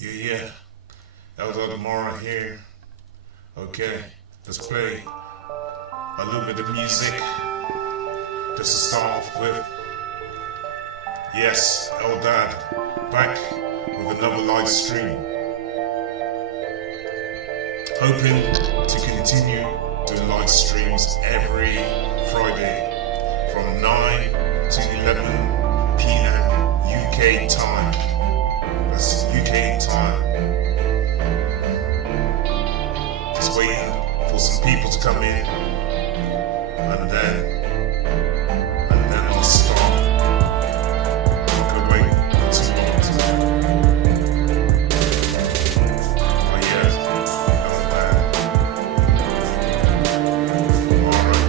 Yeah, that was Amara here. Okay, let's play a little bit of music just to start off with. Yes, Eldad back with another live stream. Hoping to continue doing live streams every Friday from 9 to 11 p.m. UK time. That's UK time. Just waiting for some people to come in, and then I'll start. I'm not gonna wait too long. Oh yes, not bad. Alright.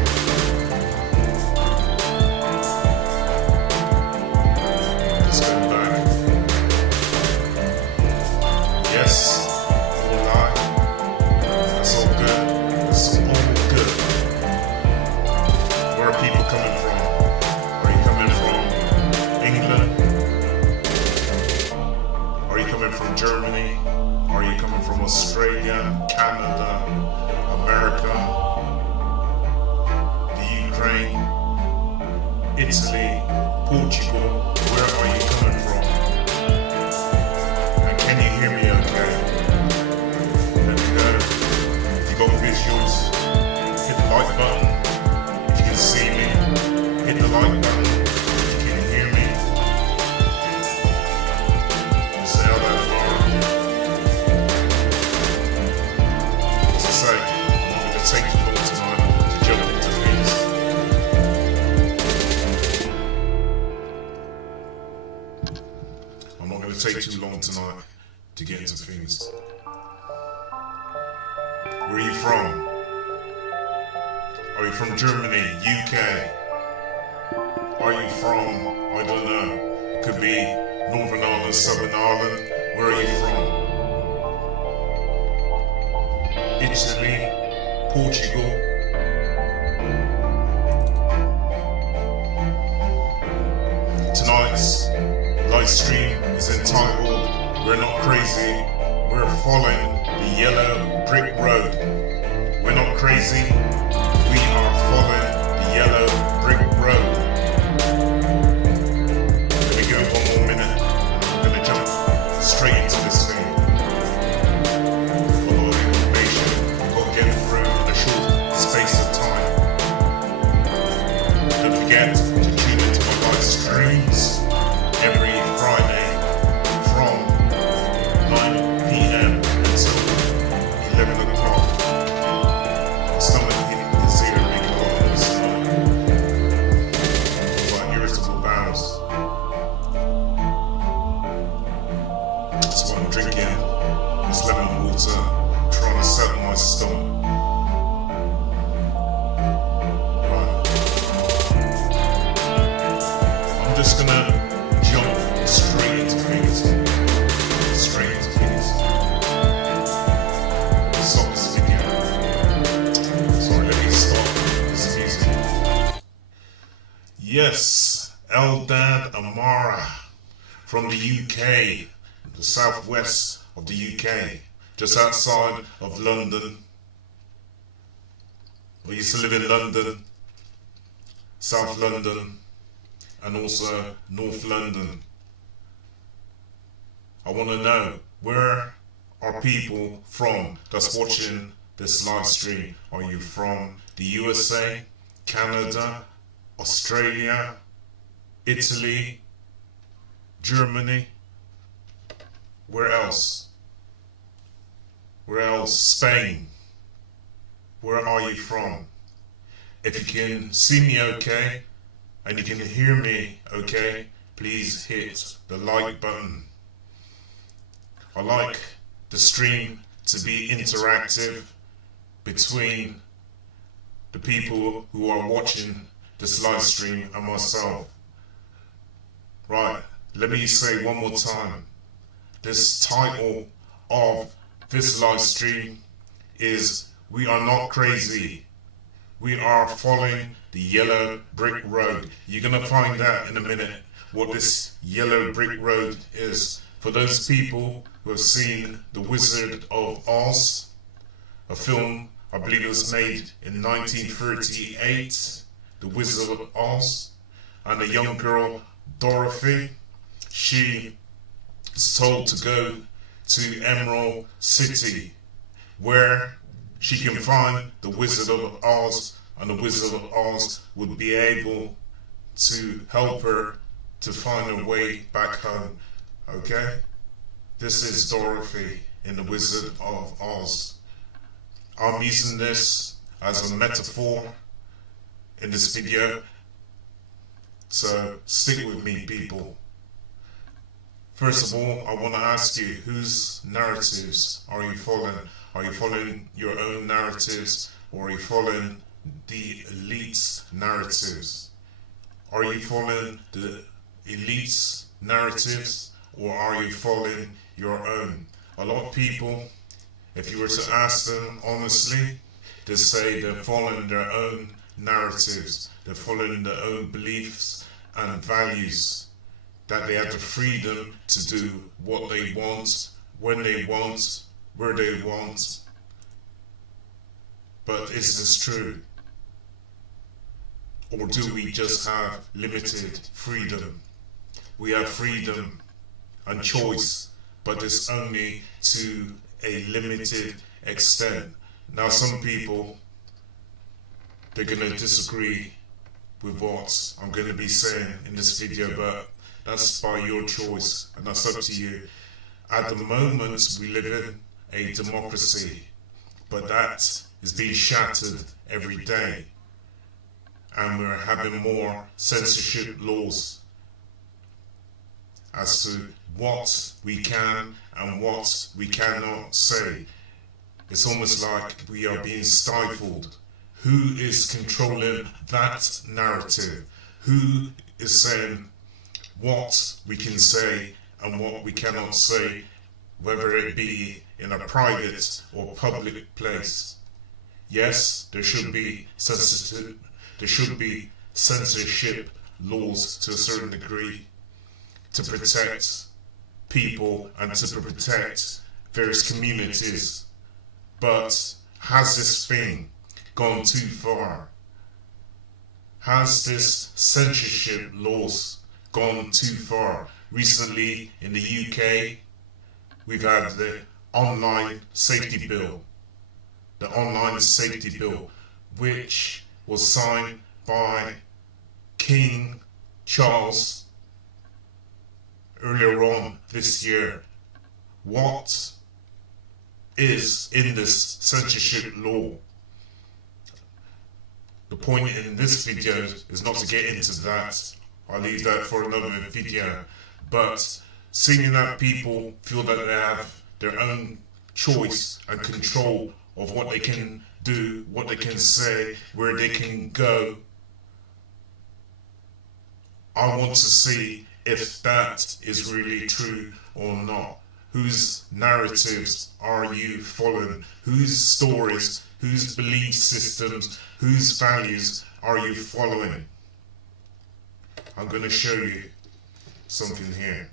Just going back. Yes, all live. That's all good. That's all good. Where are people coming from? Are you coming from England? Are you coming from Germany? Are you coming from Australia, Canada, America, the Ukraine, Italy, Portugal? Where are you coming from? And can you hear me okay? Let me know. If you got visuals, hit the like button. If you can see me, hit the like button. If you can hear me, say hello tomorrow. As I say, I'm not going to take too long tonight to jump into things. I'm not going to take too long tonight to get into things. Where are you from? Are you from Germany, UK? Are you from, I don't know, it could be Northern Ireland, Southern Ireland? Where are you from? Italy, Portugal? Tonight's live stream is entitled We're Not Crazy, We're Following the Yellow Brick Road. We're not crazy, we are following the yellow brick road. Let me go one more minute, and I'm going to jump straight into this thing. A lot of information I've got to get through in a short space of time. Don't forget to tune into my live streams every Friday from 9 p.m. until 11 o'clock. My stomach is here making a lot of noise tonight. Like irritable bowels. That's what I'm drinking. This lemon water, trying to settle my stomach. Right. I'm just gonna jump straight into things. Straight into things. Stop this video. Sorry, let me stop this music. Yes, Eldad Amara from the UK, the southwest of the UK, just outside of London. I used to live in London, South London, and also North London. I want to know, where are people from that's watching this live stream? Are you from the USA, Canada, Australia, Italy, Germany? Where else? Where else? Spain. Where are you from? If you can see me okay, and you can hear me okay, please hit the like button. I like the stream to be interactive between the people who are watching this live stream and myself. Right, let me say one more time. This title of this live stream is We Are Not Crazy. We are following the yellow brick road. You're going to find out in a minute what this yellow brick road is. For those people who have seen The Wizard of Oz, a film I believe it was made in 1938, The Wizard of Oz, and a young girl, Dorothy, she is told to go to Emerald City, where she can find the Wizard of Oz, and the Wizard of Oz would be able to help her to find her way back home. Okay? This is Dorothy in the Wizard of Oz. I'm using this as a metaphor in this video, so stick with me, people. First of all, I want to ask you, whose narratives are you following? Are you following your own narratives, or are you following the elite's narratives? Are you following the elite's narratives, or are you following your own? A lot of people, if you were to ask them honestly, they say they're following their own narratives, they're following their own beliefs and values, that they have the freedom to do what they want, when they want, where they want. But is this true? Or do we just have limited freedom? We have freedom and choice, but it's only to a limited extent. Now some people, they're going to disagree with what I'm going to be saying in this video, but that's by your choice, and that's up to you. At the moment, we live in a democracy, but that is being shattered every day, and we're having more censorship laws as to what we can and what we cannot say. It's almost like we are being stifled. Who is controlling that narrative? Who is saying what we can say and what we cannot say, whether it be in a private or public place? Yes, there should be censorship laws to a certain degree to protect people and to protect various communities. But has this thing gone too far? Has this censorship laws gone too far? Recently in the UK, we've had the online safety bill. The online safety bill, which was signed by King Charles earlier on this year. What is in this censorship law? The point in this video is not to get into that. I'll leave that for another video. But seeing that people feel that they have their own choice and control of what they can do, what they can say, where they can go, I want to see if that is really true or not. Whose narratives are you following? Whose stories, whose belief systems, whose values are you following? I'm going to show you something here.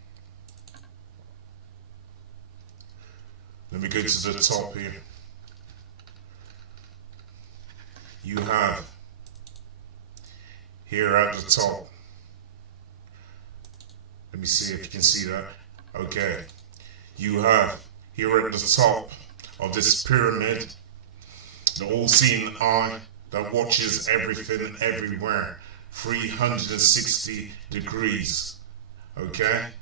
Let me go to the top here. You have here at the top, let me see if you can see that. Okay. You have here at the top of this pyramid, the all-seeing eye that watches everything everywhere, 360 degrees. Okay?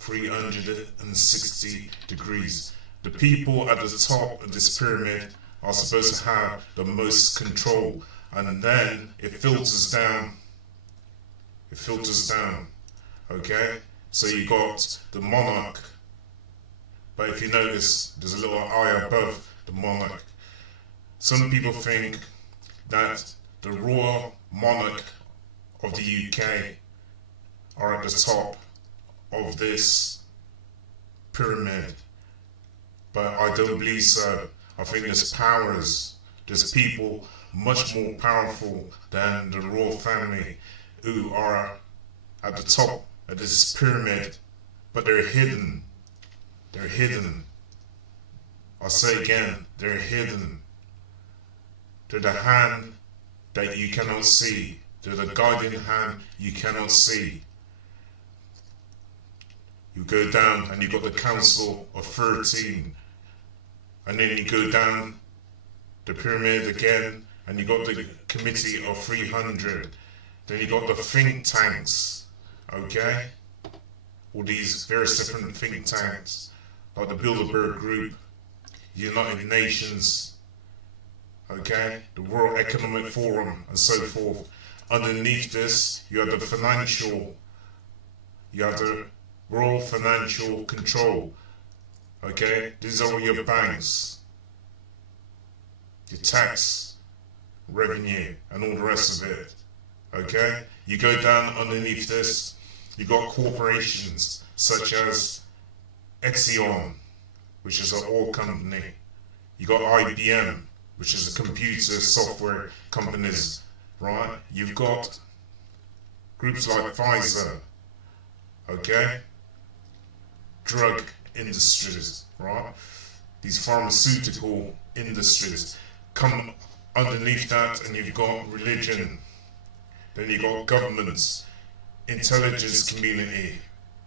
360 degrees. The people at the top of this pyramid are supposed to have the most control, and then it filters down. It filters down. Okay? So you got the monarch, but if you notice, there's a little eye above the monarch. Some people think that the royal monarch of the UK are at the top of this pyramid, but I don't believe so. I think there's powers, there's people much more powerful than the royal family who are at the top of this pyramid, but they're hidden. They're hidden. I'll say again, they're hidden. They're the hand that you cannot see. They're the guiding hand you cannot see. You go down and you got the Council of 13. And then you go down the pyramid again and you got the Committee of 300. Then you got the think tanks. Okay? All these various different think tanks, like the Bilderberg Group, United Nations, okay, the World Economic Forum, and so forth. Underneath this, you have the World Financial Control, okay. These are all your banks, your tax revenue, and all the rest of it, okay. You go down underneath this, you got corporations such as Exxon, which is an oil company. You got IBM, which is a computer software companies, right? You've got groups like Pfizer, okay? Drug industries, right? These pharmaceutical industries come underneath that, and you've got religion. Then you've got governments, intelligence community,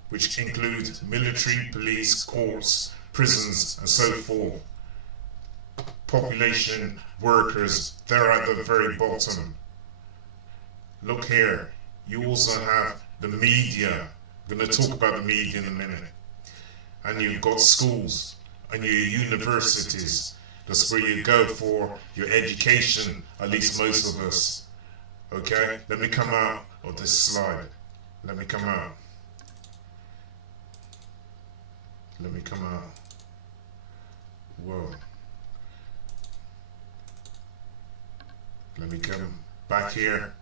which include military, police, courts, prisons, and so forth. Population, workers, they're at the very bottom. Look here, you also have the media. I'm going to talk about the media in a minute. And you've got schools and your universities. That's where you go for your education, at least most of us. Okay, let me come out of this slide. Let me come out. Let me come out. Whoa. Let me come back here.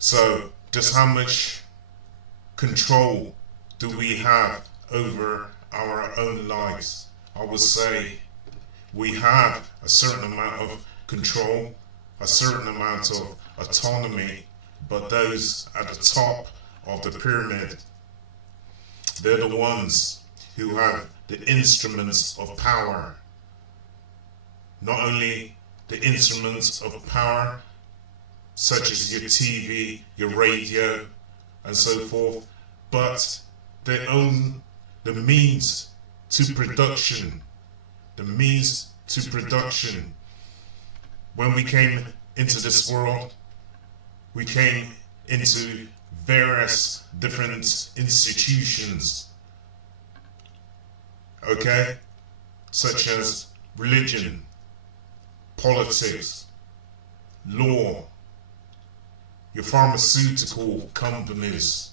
So, just how much control do we have over our own lives? I would say we have a certain amount of control, a certain amount of autonomy, but those at the top of the pyramid, they're the ones who have the instruments of power. Not only the instruments of power, such as your TV, your radio, and so forth, but they own the means to production. The means to production. When we came into this world, we came into various different institutions, okay, such as religion, politics, law, your pharmaceutical companies,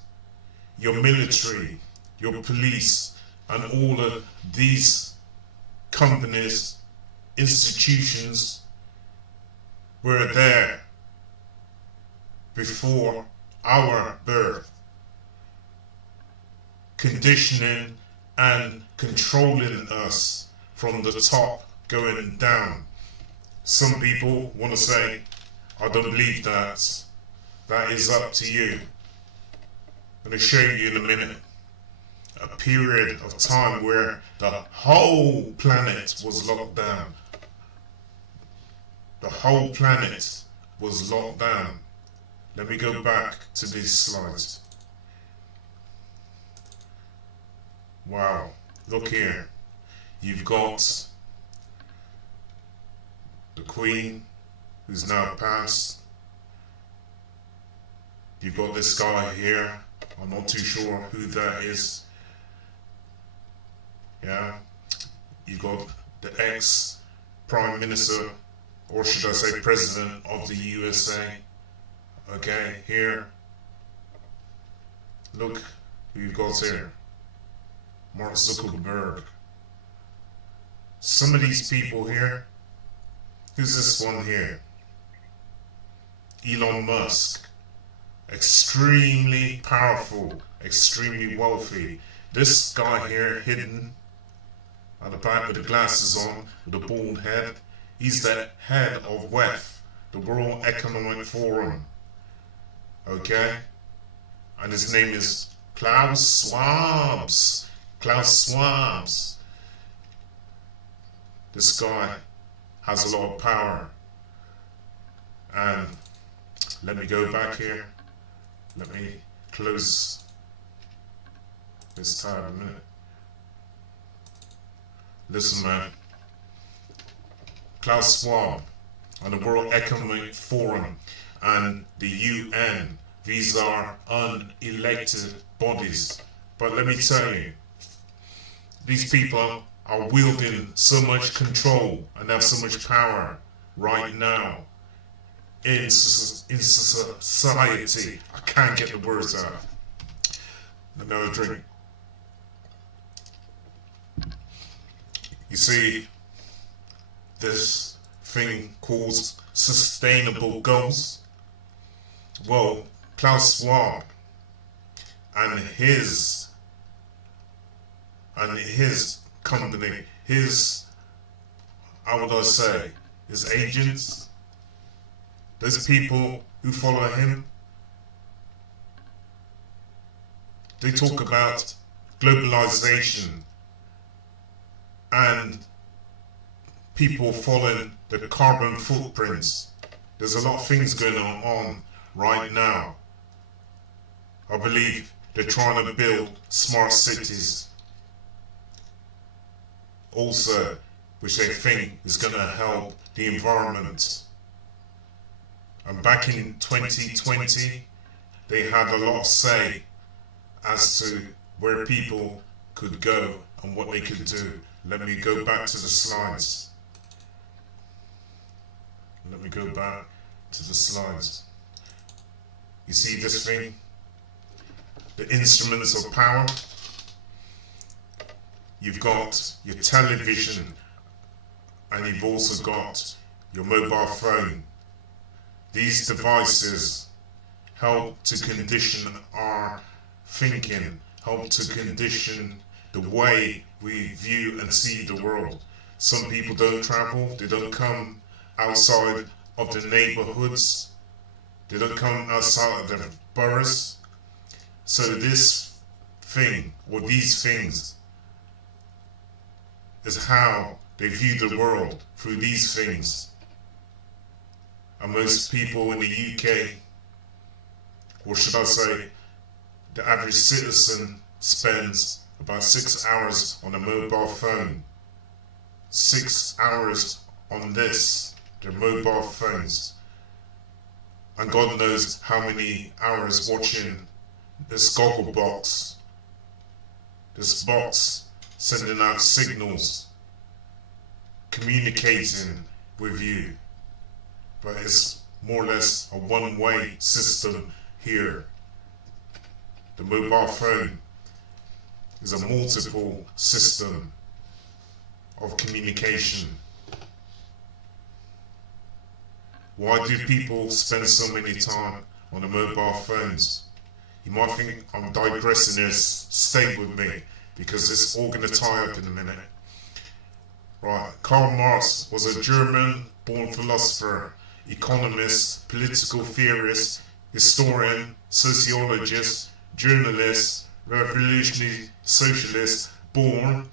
your military, your police, and all of these companies, institutions were there before our birth, conditioning and controlling us from the top going down. Some people want to say, I don't believe that. That is up to you. I'm going to show you in a minute a period of time where the whole planet was locked down. The whole planet was locked down. Let me go back to these slides. Wow, look here. You've got the Queen, who's now passed. You've got this guy here. I'm not too sure who that is. Yeah. You've got the ex-Prime Minister, or should I say President of the USA. Okay, here. Look who you've got here. Mark Zuckerberg. Some of these people here. Who's this one here? Elon Musk. Extremely powerful, extremely wealthy. This guy here, hidden at the back with the glasses on, with a bald head, he's the head of WEF, the World Economic Forum. Okay? And his name is Klaus Schwab's. Klaus Schwab's. This guy has a lot of power. And let me go back here. Let me close this tab a minute. Listen, man. Klaus Schwab and the World Economic Forum and the UN, these are unelected bodies. But let me tell you, these people are wielding so much control and have so much power right now in society. I can't get the words out. Another drink. You see, this thing called sustainable goals. Well, Klaus Schwab and his company, how would I say, his agents, those people who follow him, they talk about globalization and people following the carbon footprints. There's a lot of things going on right now. I believe they're trying to build smart cities also, which they think is going to help the environment. And back in 2020, they had a lot of say as to where people could go and what they could do. Let me go back to the slides. Let me go back to the slides. You see this thing? The instruments of power. You've got your television and you've also got your mobile phone. These devices help to condition our thinking, help to condition the way we view and see the world. Some people don't travel, they don't come outside of the neighborhoods, they don't come outside of the boroughs. So this thing, or these things, is how they view the world, through these things. And most people in the UK, or should I say, the average citizen spends about 6 hours on a mobile phone. 6 hours on this, their mobile phones. And God knows how many hours watching this goggle box. This box sending out signals, communicating with you. But it's more or less a one-way system here. The mobile phone is a multiple system of communication. Why do people spend so many time on the mobile phones? You might think I'm digressing this. Stay with me, because it's all going to tie up in a minute. Right, Karl Marx was a German-born philosopher, economist, political theorist, historian, sociologist, journalist, revolutionary socialist, born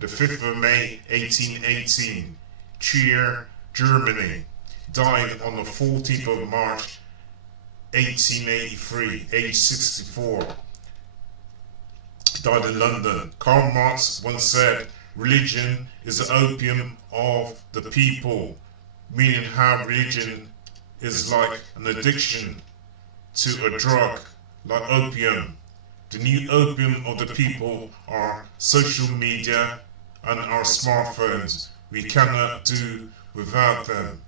the 5th of May 1818, Trier, Germany. Died on the 14th of March 1883, age 64. Died in London. Karl Marx once said, religion is the opium of the people, meaning how religion is like an addiction to a drug, like opium. The new opium of the people are social media and our smartphones. We cannot do without them.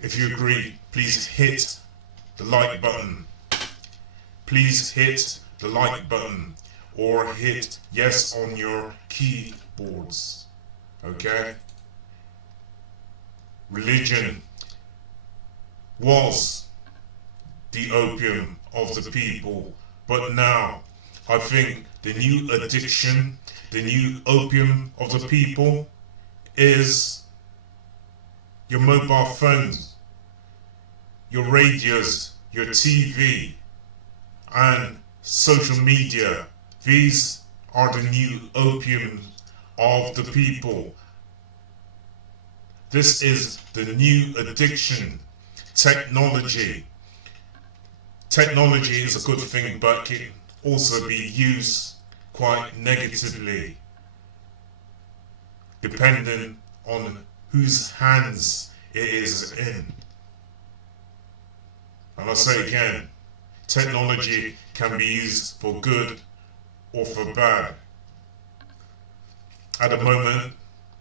If you agree, please hit the like button. Please hit the like button, or hit yes on your keyboards. Okay? Religion was the opium of the people, but now I think the new addiction, the new opium of the people is your mobile phones, your radios, your TV, and social media. These are the new opium of the people. This is the new addiction. Technology. Technology is a good thing, but can also be used quite negatively, depending on whose hands it is in. And I'll say again, technology can be used for good or for bad. At the moment,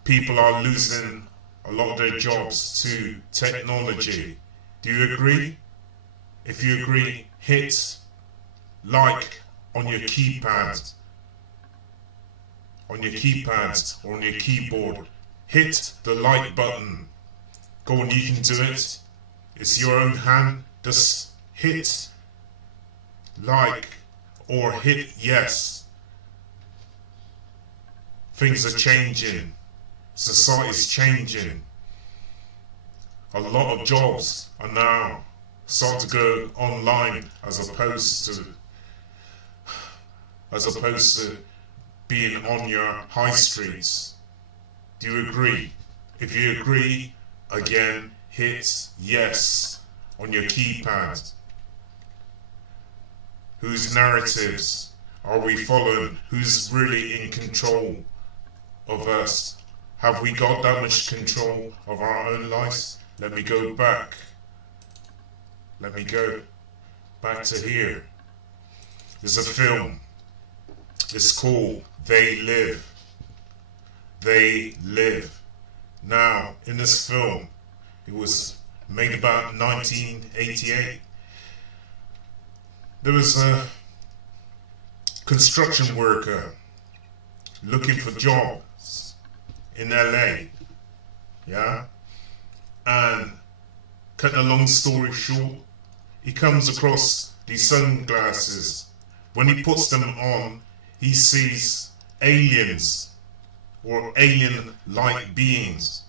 people are losing a lot of their jobs to technology. Do you agree? If you agree, hit like on your keypad, or on your keyboard. Hit the like button. Go on, you can do it. It's your own hand. Just hit like or hit yes. Things are changing. Society's changing. A lot of jobs are now starting to go online as opposed to being on your high streets. Do you agree? If you agree, again, hit yes on your keypad. Whose narratives are we following? Who's really in control of us? Have we got that much control of our own lives? Let me go back. Let me go back to here. There's a film. It's called They Live. They Live. Now, in this film, it was made about 1988. There was a construction worker looking for jobs in LA. Yeah? And cutting a long story short, he comes across these sunglasses. When he puts them on, he sees aliens or alien-like beings,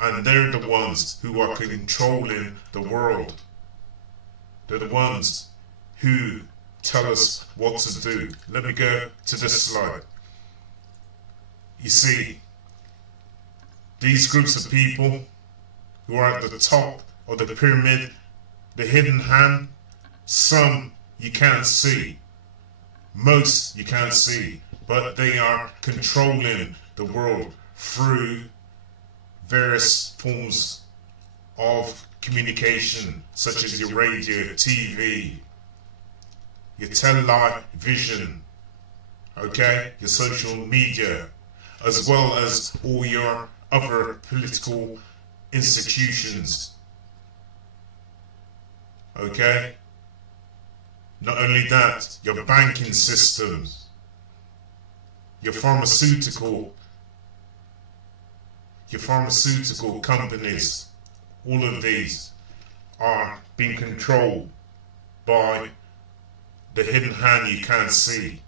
and they're the ones who are controlling the world. They're the ones who tell us what to do. Let me go to this slide. You see, these groups of people who are at the top of the pyramid, the hidden hand, some you can't see, most you can't see, but they are controlling the world through various forms of communication, such as your radio, TV, your television, okay, your social media, as well as all your other political institutions, okay? Not only that, your banking systems, your pharmaceutical companies, all of these are being controlled by the hidden hand you can't see.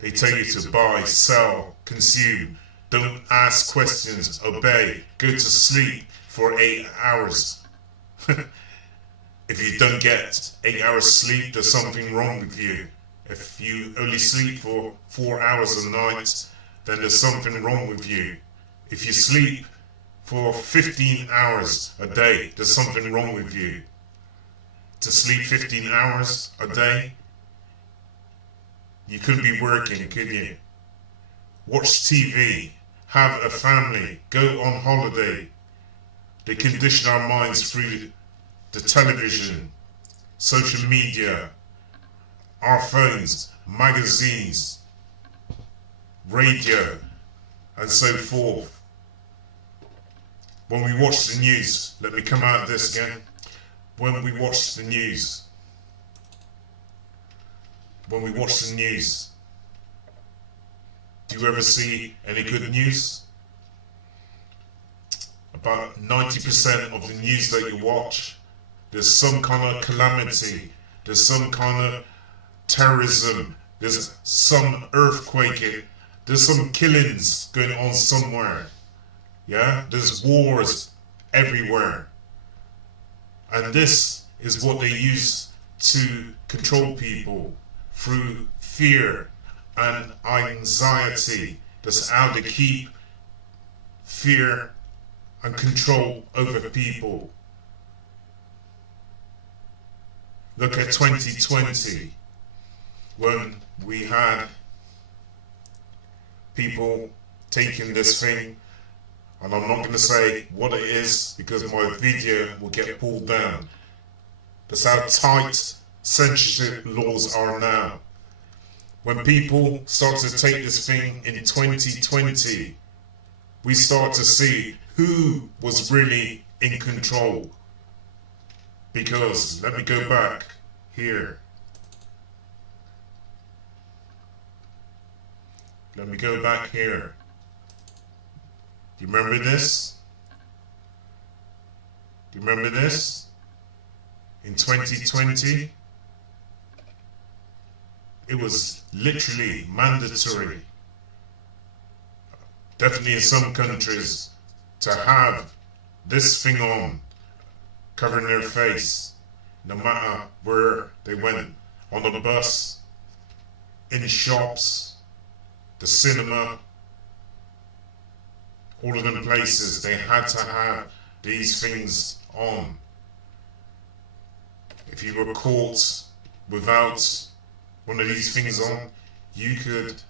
They tell you to buy, sell, consume, don't ask questions, obey, go to sleep for 8 hours. If you don't get 8 hours sleep, there's something wrong with you. If you only sleep for 4 hours a night, then there's something wrong with you. If you sleep for 15 hours a day, there's something wrong with you. To sleep 15 hours a day, you couldn't be working, could you? Watch TV, have a family, go on holiday. They condition our minds through the television, social media, our phones, magazines, radio, and so forth. When we watch the news, let me come out of this again. When we watch the news, do you ever see any good news? About 90% of the news that you watch, there's some kind of calamity, there's some kind of terrorism, there's some earthquake, there's some killings going on somewhere. Yeah, there's wars everywhere. And this is what they use to control people through fear and anxiety. That's how they keep fear and control over people. Look at 2020, when we had people taking this thing, and I'm not going to say what it is because my video will get pulled down. That's how tight censorship laws are now. When people start to take this thing in 2020, we start to see who was really in control. Because, let me go back here. Let me go back here. Do you remember this? Do you remember this? In 2020, it was literally mandatory, definitely in some countries, to have this thing on, covering their face, no matter where they went, on the bus, in shops, the cinema, all of them places, they had to have these things on. If you were caught without one of these things on, you could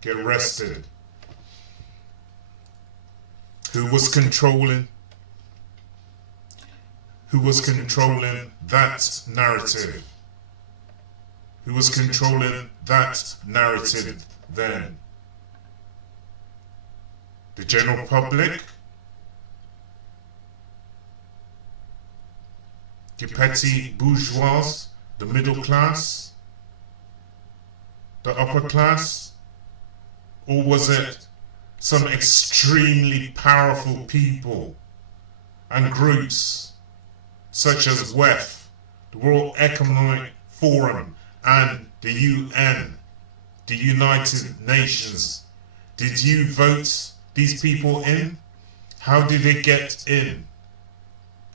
get arrested. Who was controlling? Who was controlling that narrative? Who was controlling that narrative then? The general public? The petty bourgeois? The middle class? The upper class? Or was it some extremely powerful people and groups such as WEF, the World Economic Forum, and the UN, the United Nations? Did you vote these people in? How did they get in?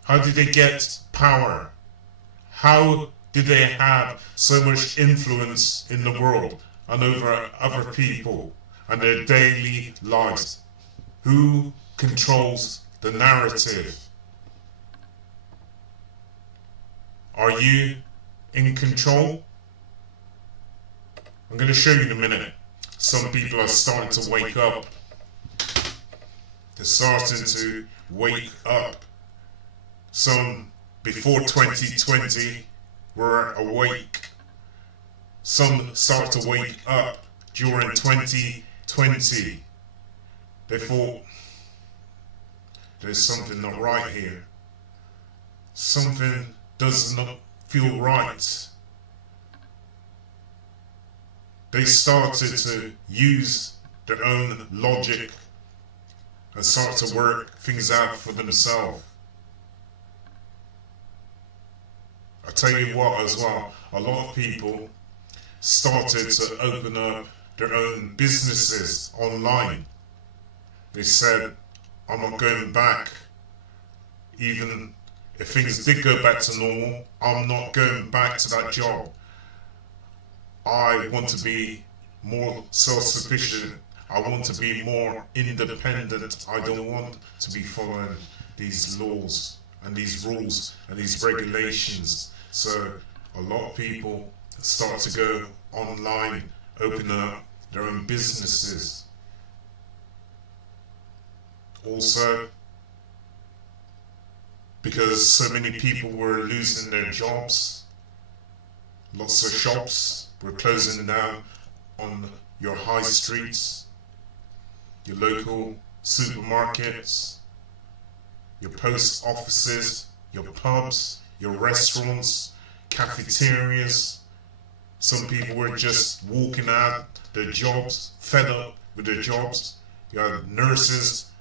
How did they get power? How did they have so much influence in the world and over other people and their daily lives? Who controls the narrative? Are you in control? I'm going to show you in a minute. Some people are starting to wake up. They're starting to wake up. Some before 2020 were awake. Some start to wake up during 2020. They thought, there's something not right here. Something does not feel right. They started to use their own logic and start to work things out for themselves. I tell you what as well, a lot of people started to open up their own businesses online. They said, I'm not going back. Even if things did go back to normal, I'm not going back to that job. I want to be more self-sufficient. I want to be more independent. I don't want to be following these laws and these rules and these regulations. So a lot of people start to go online, open up their own businesses. Also, because so many people were losing their jobs, lots of shops were closing down on your high streets, your local supermarkets, your post offices, your pubs, your restaurants, cafeterias. Some people were just walking out their jobs, fed up with their jobs. You had nurses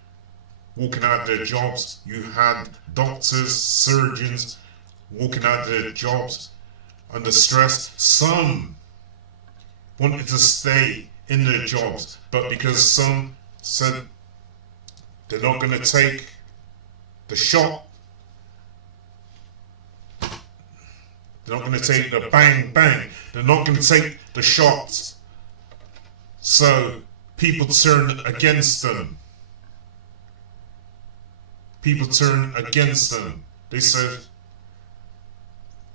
walking out their jobs. You had doctors, surgeons walking out their jobs under stress. Some wanted to stay in their jobs, but because some said they're not going to take the shot, They're not going to take the bang, bang. They're not going to take the shots. So people turn against them. People turn against them. They said,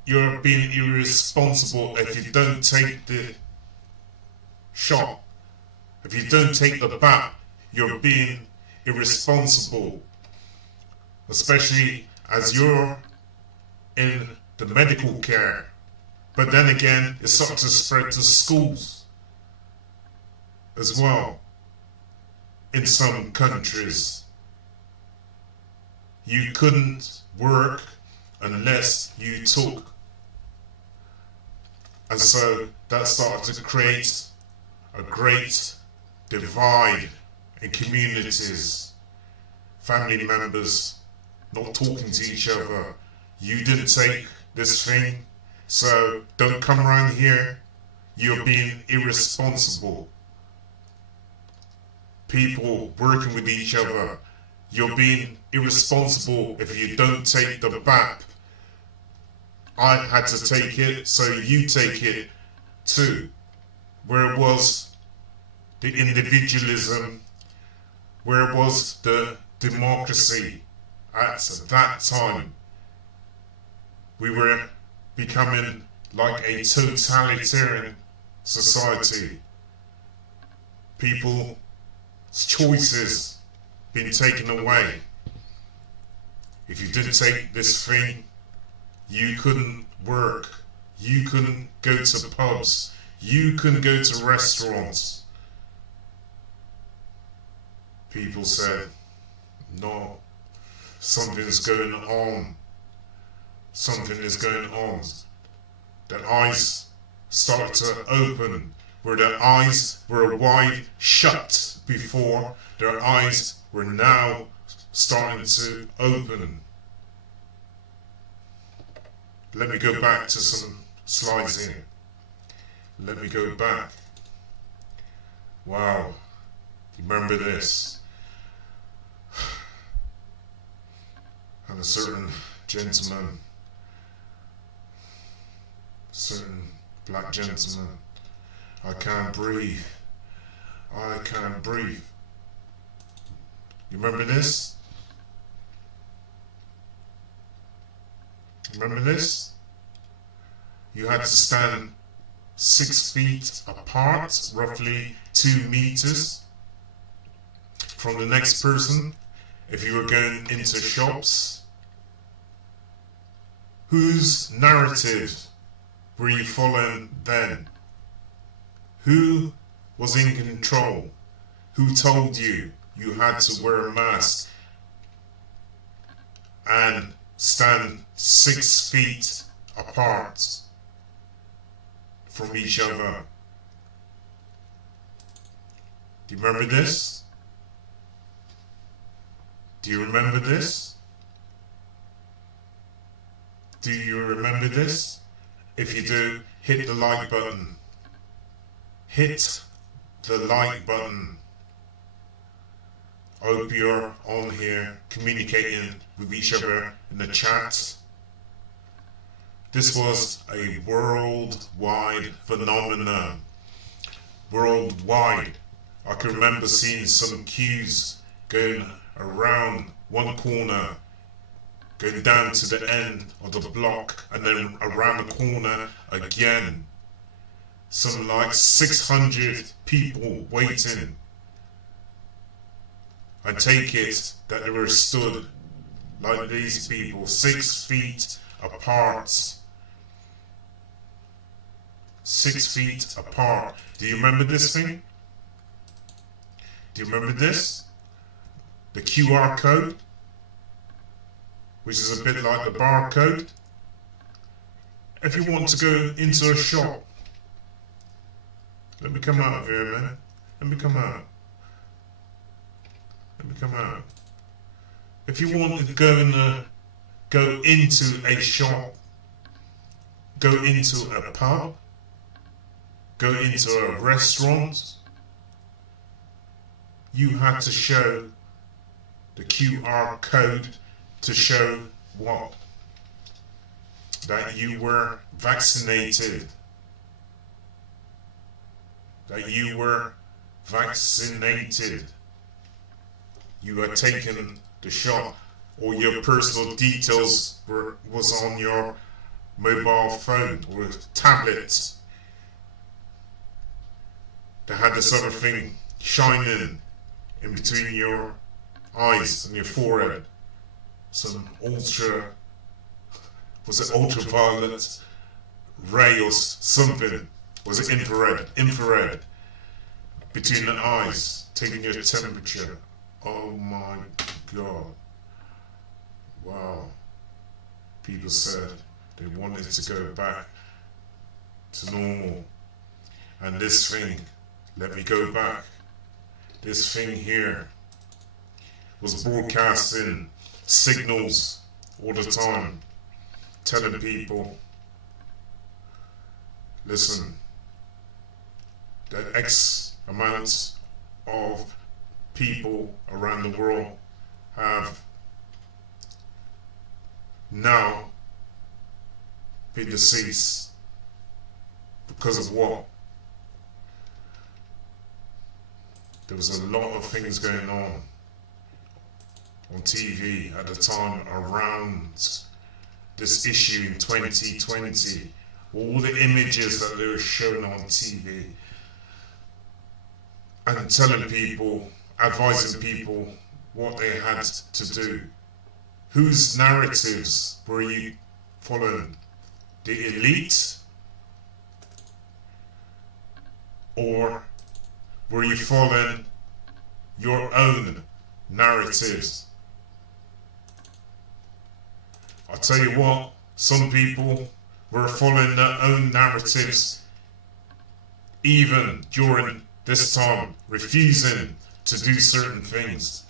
you're being irresponsible if you don't take the shot. If you don't take the bat, you're being irresponsible. Especially as you're in the medical care. But then again, it started to spread to schools as well in some countries. You couldn't work unless you took. And so that started to create a great divide in communities. Family members not talking to each other. You didn't take this thing, so don't come around here. You're being irresponsible. People working with each other. You're being irresponsible if you don't take the bat. I had to take it, so you take it too. Where it was the individualism, where it was the democracy at that time. We were becoming like a totalitarian society. People's choices being taken away. If you didn't take this thing, you couldn't work. You couldn't go to pubs. You couldn't go to restaurants. People said, no, something's going on. Something is going on. Their eyes started to open. Where their eyes were wide shut before, their eyes were now starting to open. Let me go back to some slides here. Let me go back. Wow. Remember this. And a certain gentleman, certain black gentleman, I can't breathe. I can't breathe. You remember this? Remember this? You had to stand 6 feet apart, roughly 2 meters from the next person if you were going into shops. Whose narrative were you following then? Who was in control? Who told you you had to wear a mask and stand 6 feet apart from each other? Do you remember this? Do you remember this? Do you remember this? If you do, hit the like button. Hit the like button. I hope you're on here communicating with each other in the chat. This was a worldwide phenomenon. Worldwide. I can remember seeing some queues going around one corner, going down to the end of the block, and then around the corner again. Something like 600 people waiting. I take it that they were stood like these people, 6 feet apart. 6 feet apart. Do you remember this thing? Do you remember this? The QR code, which is a bit like the barcode. If you want to go into a shop, let me come out of here, man. Let me come out. Let me come out. If you want to go into a shop, go into a pub, go into a restaurant, you had to show the QR code to show what? that you were vaccinated. That you were vaccinated. You had taken the shot, or your personal details was on your mobile phone or tablet. They had this other thing shining in between your eyes and your forehead. Some ultraviolet ray or something? Was it infrared? Infrared. Between the eyes, taking your temperature. Oh my God. Wow. People said they wanted to go back to normal. And this thing, let me go back. This thing here was broadcasting signals all the time, telling people, listen, that X amount of people around the world have now been deceased. Because of what? There was a lot of things going on TV at the time around this issue in 2020. All the images that they were showing on TV and telling people, advising people what they had to do. Whose narratives were you following? The elite? Or were you following your own narratives? I'll tell you what, some people were following their own narratives even during this time, refusing to do certain things.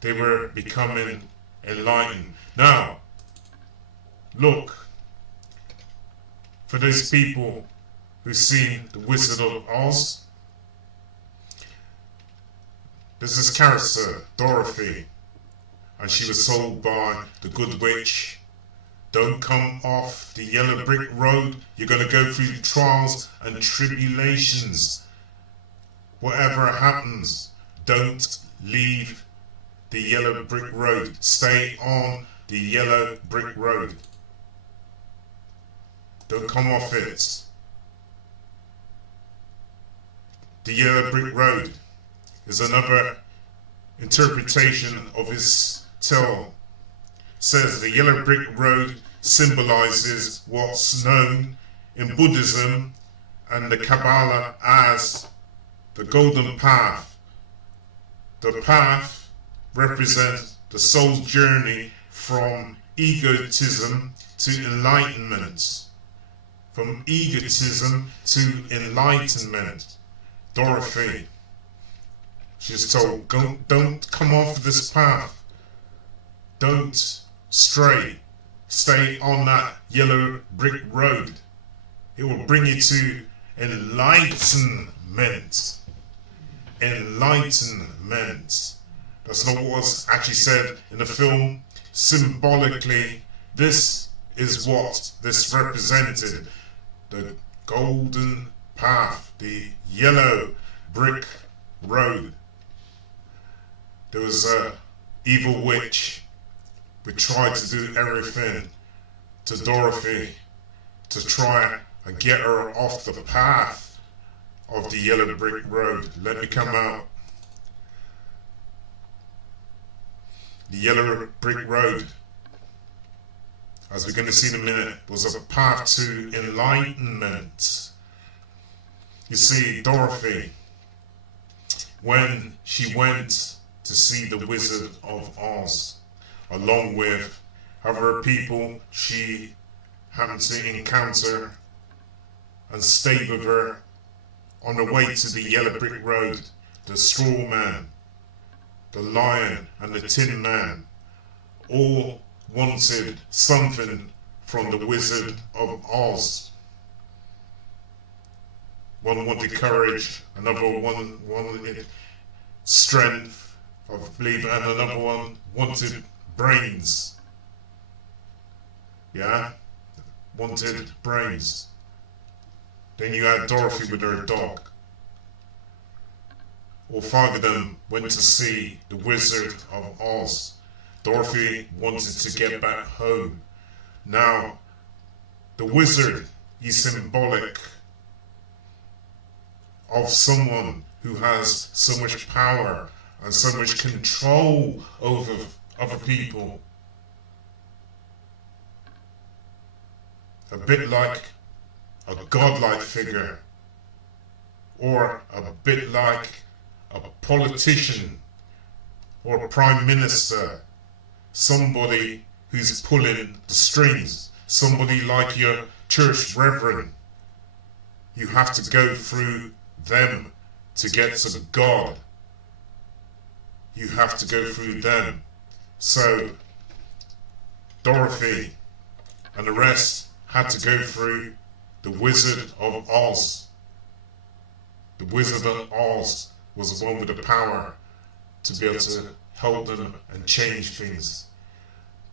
They were becoming enlightened. Now, look, for those people who've seen The Wizard of Oz, there's this character, Dorothy, and she was told by the good witch, don't come off the yellow brick road, you're going to go through trials and tribulations. Whatever happens, don't leave the yellow brick road. Stay on the yellow brick road. Don't come off it. The yellow brick road is another interpretation of his tale. Says the yellow brick road symbolizes what's known in Buddhism and the Kabbalah as the golden path. The path represents the soul's journey from egotism to enlightenment. From egotism to enlightenment. Dorothy, she's told, don't come off this path. Don't stray. Stay on that yellow brick road. It will bring you to enlightenment. Enlightenment. That's not what was actually said in the film. Symbolically, this is what this represented. The golden path, the yellow brick road. There was a evil witch who tried to do everything to Dorothy to try and get her off the path of the yellow brick road. Let me come out. The yellow brick road, as we're going to see in a minute, was a path to enlightenment. You see, Dorothy, when she went to see the Wizard of Oz, along with other people she happened to encounter and stay with her on the way to the yellow brick road, the straw man, the lion and the tin man, all wanted something from the Wizard of Oz. One wanted courage, another one wanted strength, I believe, and another one wanted brains. yeah, wanted brains. Then you had Dorothy with her dog. All five of them went to see the Wizard of Oz. Dorothy wanted to get back home. Now, the wizard is symbolic of someone who has so much power and so much control over other people. A bit like a godlike figure, or a bit like a politician or a prime minister, somebody who's pulling the strings, somebody like your church reverend. You have to go through them to get to God. You have to go through them. So Dorothy and the rest had to go through the Wizard of Oz. The Wizard of Oz was the one with the power to be able to help them and change things.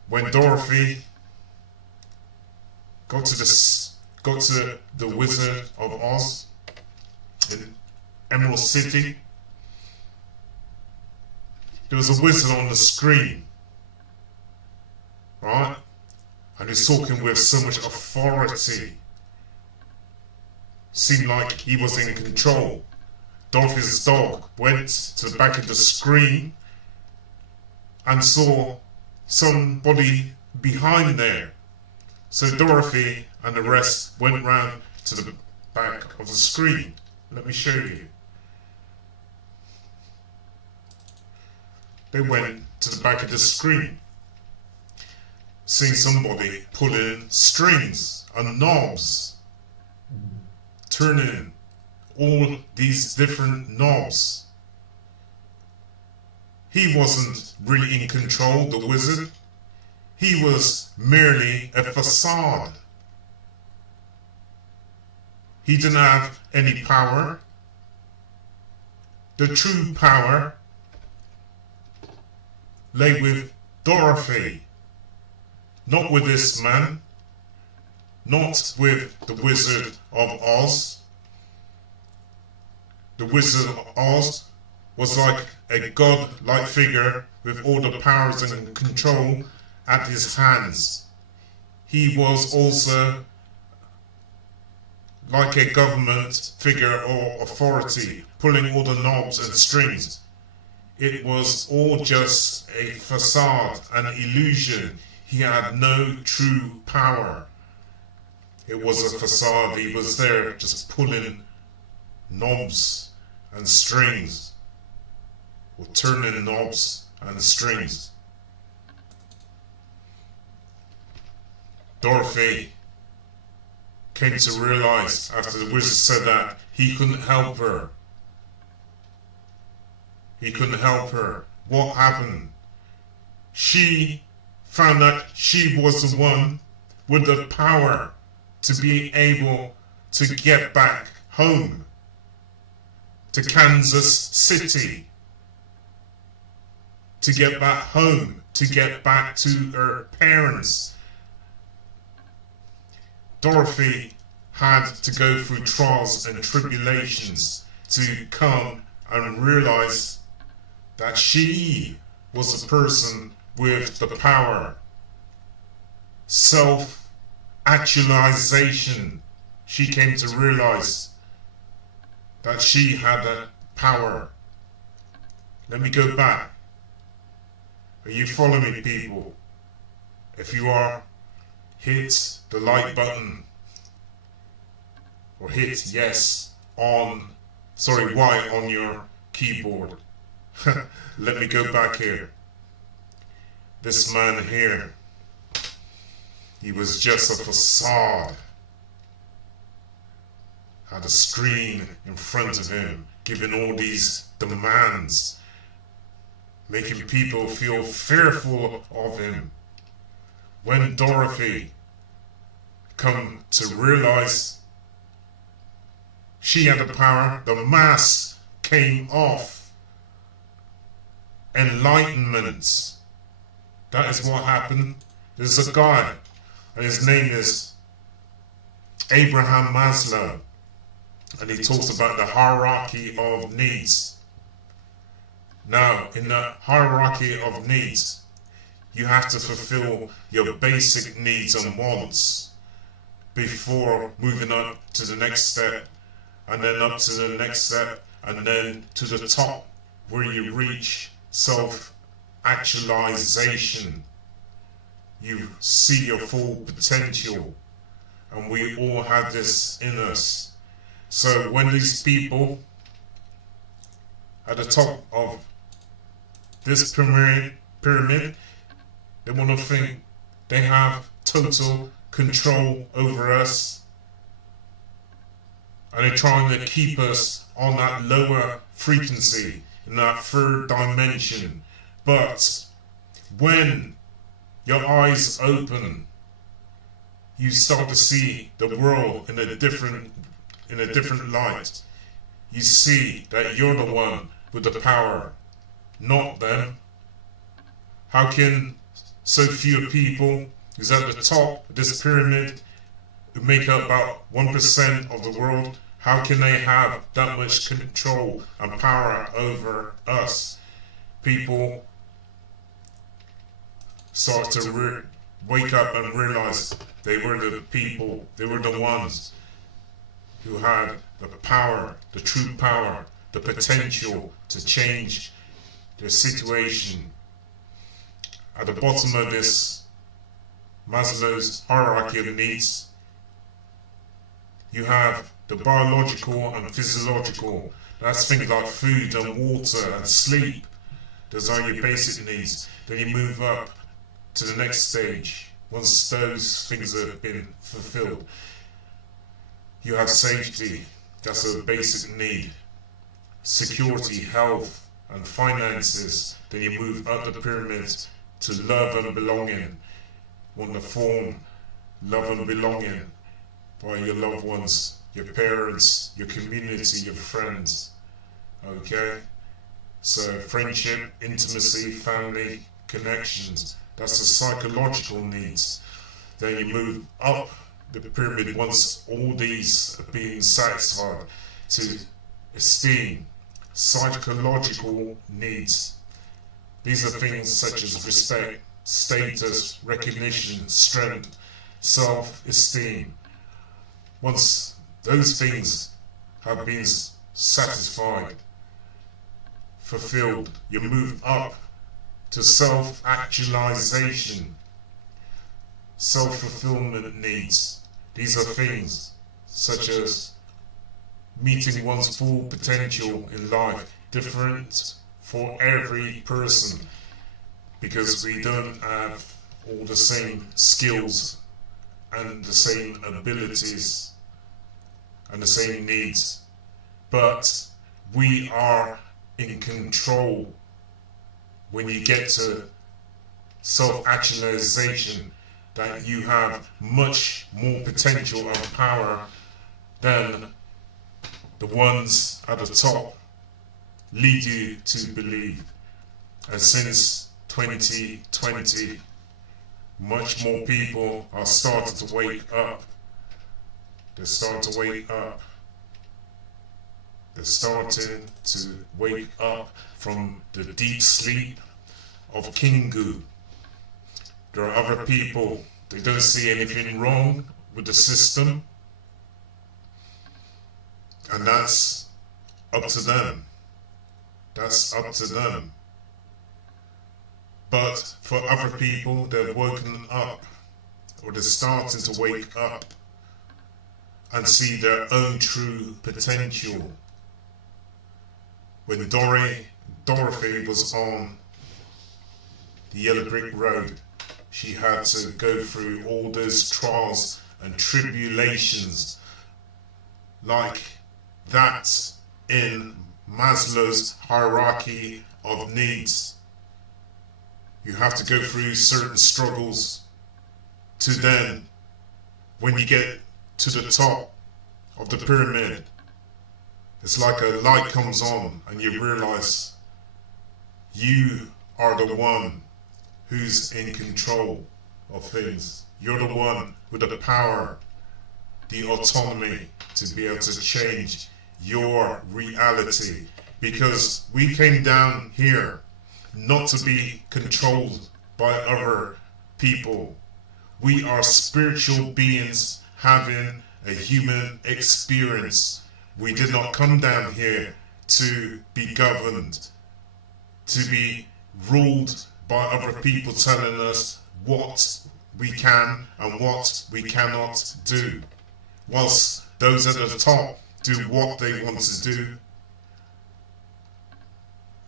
When Dorothy got to the Wizard of Oz in Emerald City, there was a wizard on the screen, right? And he's talking with so much authority. Seemed like he was in control. Dorothy's dog went to the back of the screen and saw somebody behind there. So Dorothy and the rest went round to the back of the screen. Let me show you. They went to the back of the screen, seeing somebody pulling strings and knobs, turning all these different knobs. He wasn't really in control, the wizard. He was merely a facade. He didn't have any power. The true power lay with Dorothy, not with this man, not with the Wizard of Oz. The Wizard of Oz was like a god-like figure with all the powers and control at his hands. He was also like a government figure or authority, pulling all the knobs and strings. It was all just a facade, an illusion. He had no true power. It was a facade. He was there just pulling knobs and strings, or turning knobs and strings. Dorothy came to realize after the wizard said that he couldn't help her. He couldn't help her. What happened? She found that she was the one with the power to be able to get back home to Kansas City, to get back home, to get back to her parents. Dorothy had to go through trials and tribulations to come and realize that she was a person with the power. Self-actualization. She came to realize that she had that power. Let me go back. Are you following me, people? If you are, hit the like button, or hit yes on, Y on your keyboard. Let me go back here. This man here, he was just a facade. Had a screen in front of him, giving all these demands, making people feel fearful of him. When Dorothy come to realize she had the power, the mask came off. Enlightenment. That is what happened. There's a guy and his name is Abraham Maslow, and he talks about the hierarchy of needs. Now, in the hierarchy of needs, you have to fulfill your basic needs and wants before moving up to the next step, and then up to the next step, and then to the top where you reach self-actualization. You see your full potential, and we all have this in us. So when these people at the top of this pyramid, they want to think they have total control over us, and they're trying to keep us on that lower frequency, in that third dimension. But when your eyes open, you start to see the world in a different light. You see that you're the one with the power, not them. How can so few people who's at the top of this pyramid, who make up about 1% of the world, how can they have that much control and power over us? People start to wake up and realize they were the people, they were the ones who had the power, the true power, the potential to change their situation. At the bottom of this Maslow's hierarchy of needs, you have the biological and physiological. That's things like food and water and sleep. Those are your basic needs. Then you move up to the next stage. Once those things have been fulfilled, you have safety. That's a basic need. Security, health, and finances. Then you move up the pyramid to love and belonging. Want to form love and belonging by your loved ones, your parents, your community, your friends. Okay? So friendship, intimacy, family, connections. That's the psychological needs. Then you move up the pyramid once all these are being satisfied to esteem, psychological needs. These are things such as respect, status, recognition, strength, self-esteem. Once those things have been satisfied, fulfilled, you move up to self-actualization, self-fulfillment needs. These are things such as meeting one's full potential in life, different for every person, because we don't have all the same skills and the same abilities and the same needs, but we are in control. When you get to self-actualization, that you have much more potential and power than the ones at the top lead you to believe. And since 2020, much more people are starting to wake up. They're starting to wake up. They're starting to wake up from the deep sleep of Kingu. There are other people, they don't see anything wrong with the system, and that's up to them. That's up to them. But for other people, they're woken up, or they're starting to wake up and see their own true potential. When Dorothy was on the yellow brick road, she had to go through all those trials and tribulations like that in Maslow's hierarchy of needs. You have to go through certain struggles to then, when you get to the top of the pyramid, it's like a light comes on and you realize you are the one who's in control. of things. You're the one with the power, the autonomy to be able to change your reality. Because we came down here not to be controlled by other people. We are spiritual beings having a human experience. We did not come down here to be governed, to be ruled by other people telling us what we can and what we cannot do. Whilst those at the top do what they want to do,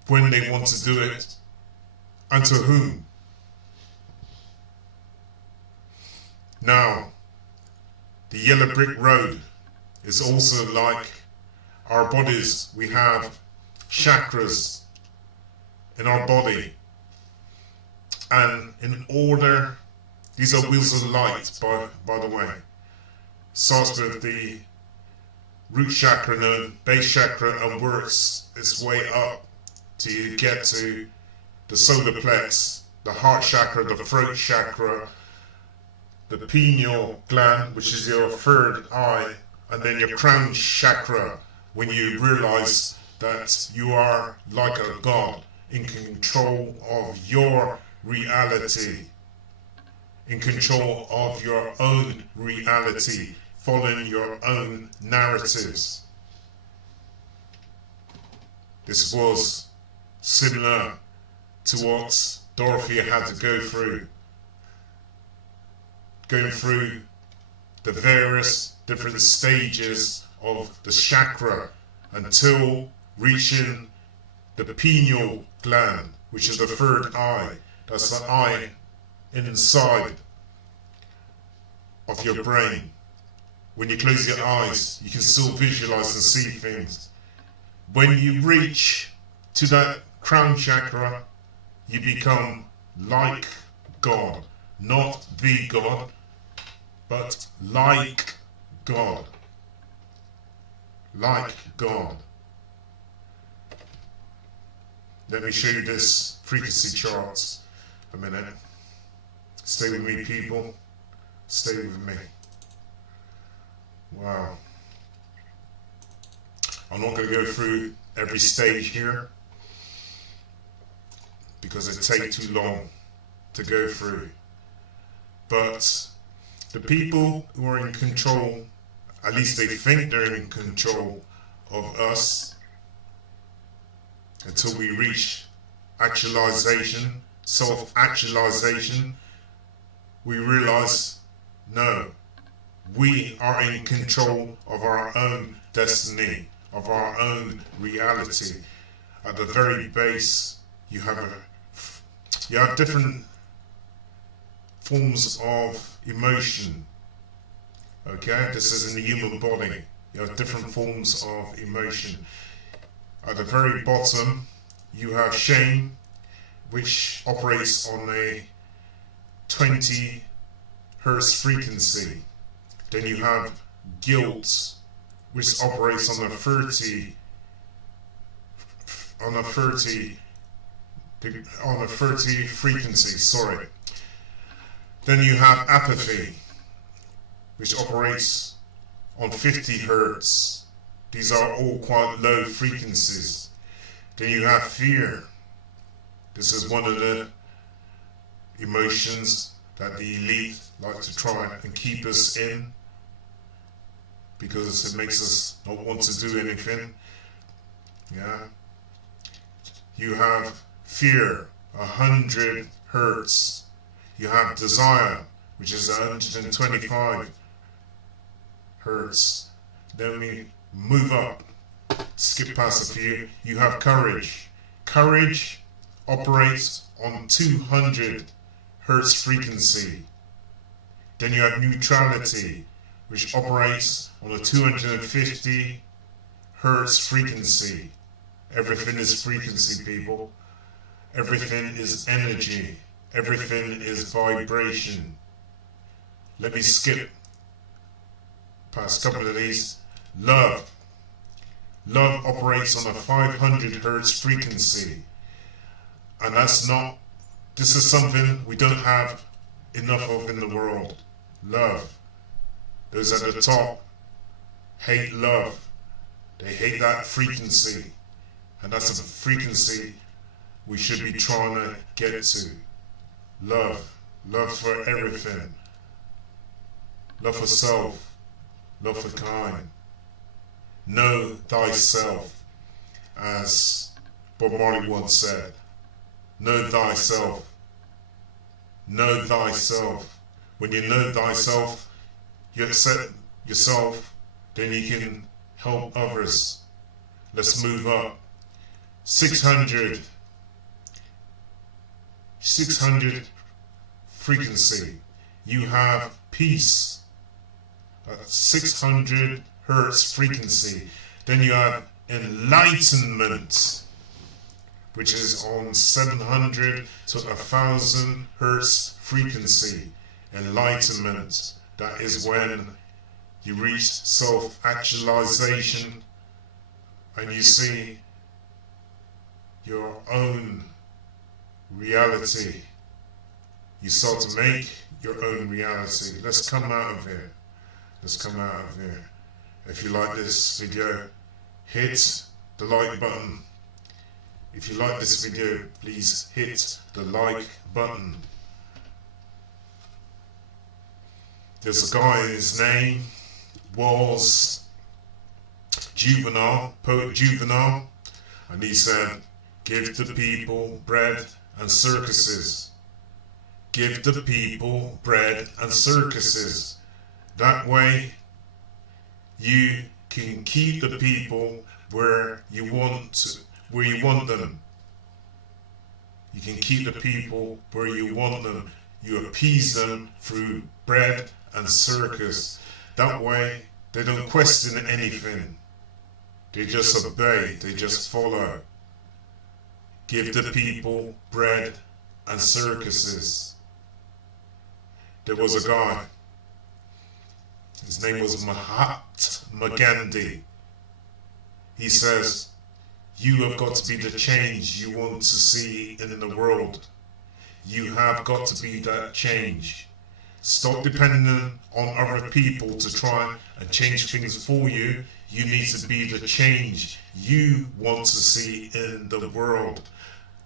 when they want to do it, and to whom. Now, the yellow brick road is also like our bodies. We have chakras in our body, and in order, these are wheels of light, by the way. Starts with the root chakra and base chakra and works its way up to get to the solar plex, the heart chakra, the throat chakra, the pineal gland, which is your third eye, and then your crown chakra, when you realize that you are like a god in control of your reality, in control of your own reality, following your own narratives. This was similar to what Dorothy had to go through, going through the various different stages of the chakra until reaching the pineal gland, which is the third eye. That's the eye inside of your brain. When you close your eyes, you can still visualize and see things. When you reach to that crown chakra, you become like God. Not the God, but like God. Like God. Let me show you this frequency charts a minute. Stay with me, people. Stay with me. Wow. I'm not going to go through every stage here because it takes too long to go through. But the people who are in control, at least they think they're in control of us, until we reach actualization, self-actualization, we realize, no, we are in control of our own destiny, of our own reality. At the very base, you have different forms of emotion. Okay, this is in the human body. You have different forms of emotion. At the very bottom, you have shame, which operates on a 20 hertz frequency. Then you have guilt, which operates on a 30 frequency, sorry. Then you have apathy, which operates on 50 hertz. These are all quite low frequencies. Then you have fear. This is one of the emotions that the elite like to try and keep us in, because it makes us not want to do anything. Yeah. You have fear, 100 hertz. You have desire, which is 125 hertz. Then we move up, skip past a few. You have courage. Courage operates on 200 hertz frequency. Then you have neutrality, which operates on a 250 hertz frequency. Everything is frequency, people. Everything is energy. Everything is vibration. Let me skip past a couple of these. Love. Love operates on a 500 hertz frequency. And this is something we don't have enough of in the world. Love. Those at the top hate love. They hate that frequency. And that's a frequency we should be trying to get to. Love. Love for everything. Love for self. Love for kind. Know thyself. As Bob Marley once said. Know thyself. Know thyself. When you know thyself, you accept yourself, then you can help others. Let's move up. 600 frequency. You have peace at 600 hertz frequency. Then you have enlightenment, which is on 700 to 1000 hertz frequency. Enlightenment, that is when you reach self-actualization and you see your own reality. You start to make your own reality. Let's come out of here. Let's come out of here. If you like this video, hit the like button. If you like this video, please hit the like button. There's a guy, his name was Juvenile, poet Juvenile, and he said, give the people bread and circuses. Give the people bread and circuses. That way you can keep the people where you want them. You can keep the people where you want them. You appease them through bread and circus. That way they don't question anything. They just obey. They just follow. Give the people bread and circuses. There was a guy. His name was Mahatma Gandhi. He says, you have got to be the change you want to see in the world. You have got to be that change. Stop depending on other people to try and change things for you. You need to be the change you want to see in the world.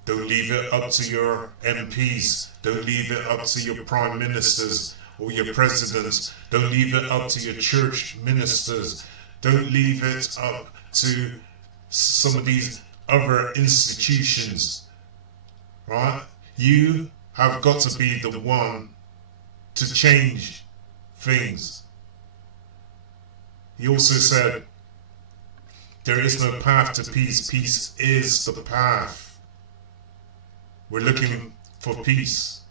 Don't leave it up to your MPs. Don't leave it up to your prime ministers or your presidents. Don't leave it up to your church ministers. Don't leave it up to some of these other institutions. Right? You have got to be the one to change things. He also said, there is no path to peace. Peace is the path. We're looking for peace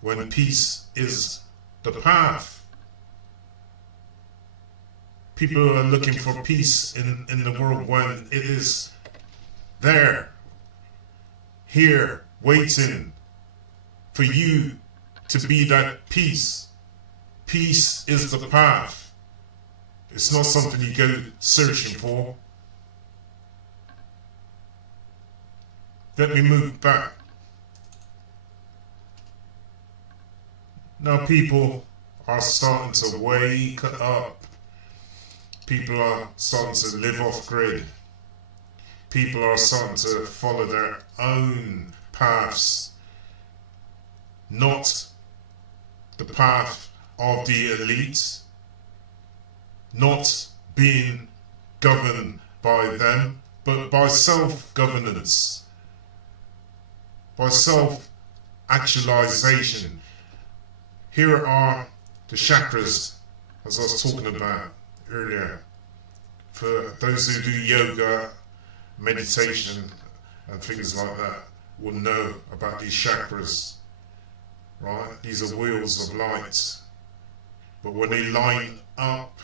when peace is the path. People are looking for peace in the world when it is there, here, waiting for you to be that peace. Peace is the path. It's not something you go searching for. Let me move back. Now people are starting to wake up. People are starting to live off grid. People are starting to follow their own paths. Not the path of the elite. Not being governed by them, but by self-governance. By self-actualization. Here are the chakras, as I was talking about earlier. For those who do yoga, meditation, and things like that, will know about these chakras. Right? These are wheels of light. But when they line up,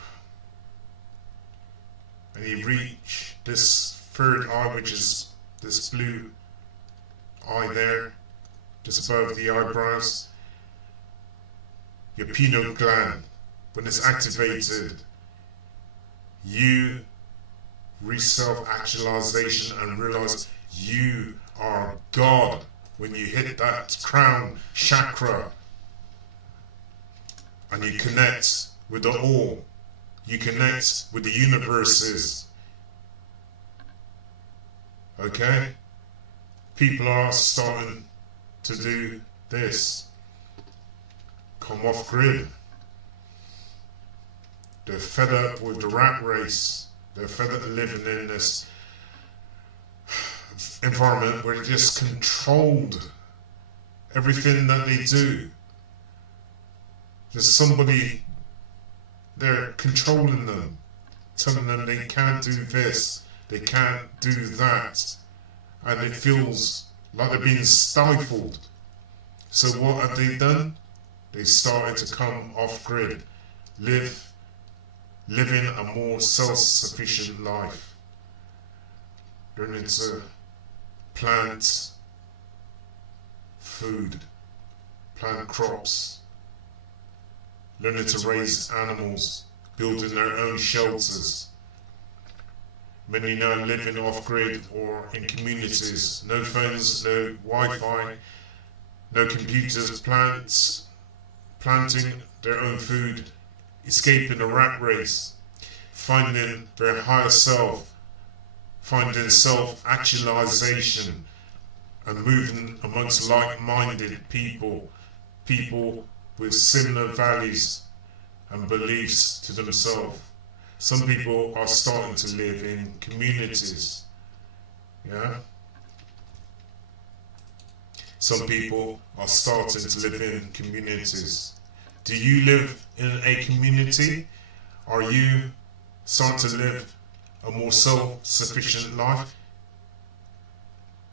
and you reach this third eye, which is this blue eye there, just above the eyebrows, your pineal gland, when it's activated, you reach self-actualization and realize you are God when you hit that crown chakra. and you connect with the all. You connect with the universes. Okay? People are starting to do this. Come off grid. They're fed up with the rat race. They're fed up living in this environment where they're just controlled. Everything that they do, there's somebody there controlling them, telling them they can't do this, they can't do that, and it feels like they're being stifled. So what have they done? They started to come off grid, living a more self-sufficient life, learning to plant food, plant crops, learning to raise animals, building their own shelters. Many now living off-grid or in communities, no phones, no Wi-Fi, no computers, planting their own food, escaping the rat race, finding their higher self, finding self-actualization, and moving amongst like-minded people, people with similar values and beliefs to themselves. Some people are starting to live in communities, yeah? Some people are starting to live in communities. Do you live in a community? Are you starting to live a more self-sufficient life?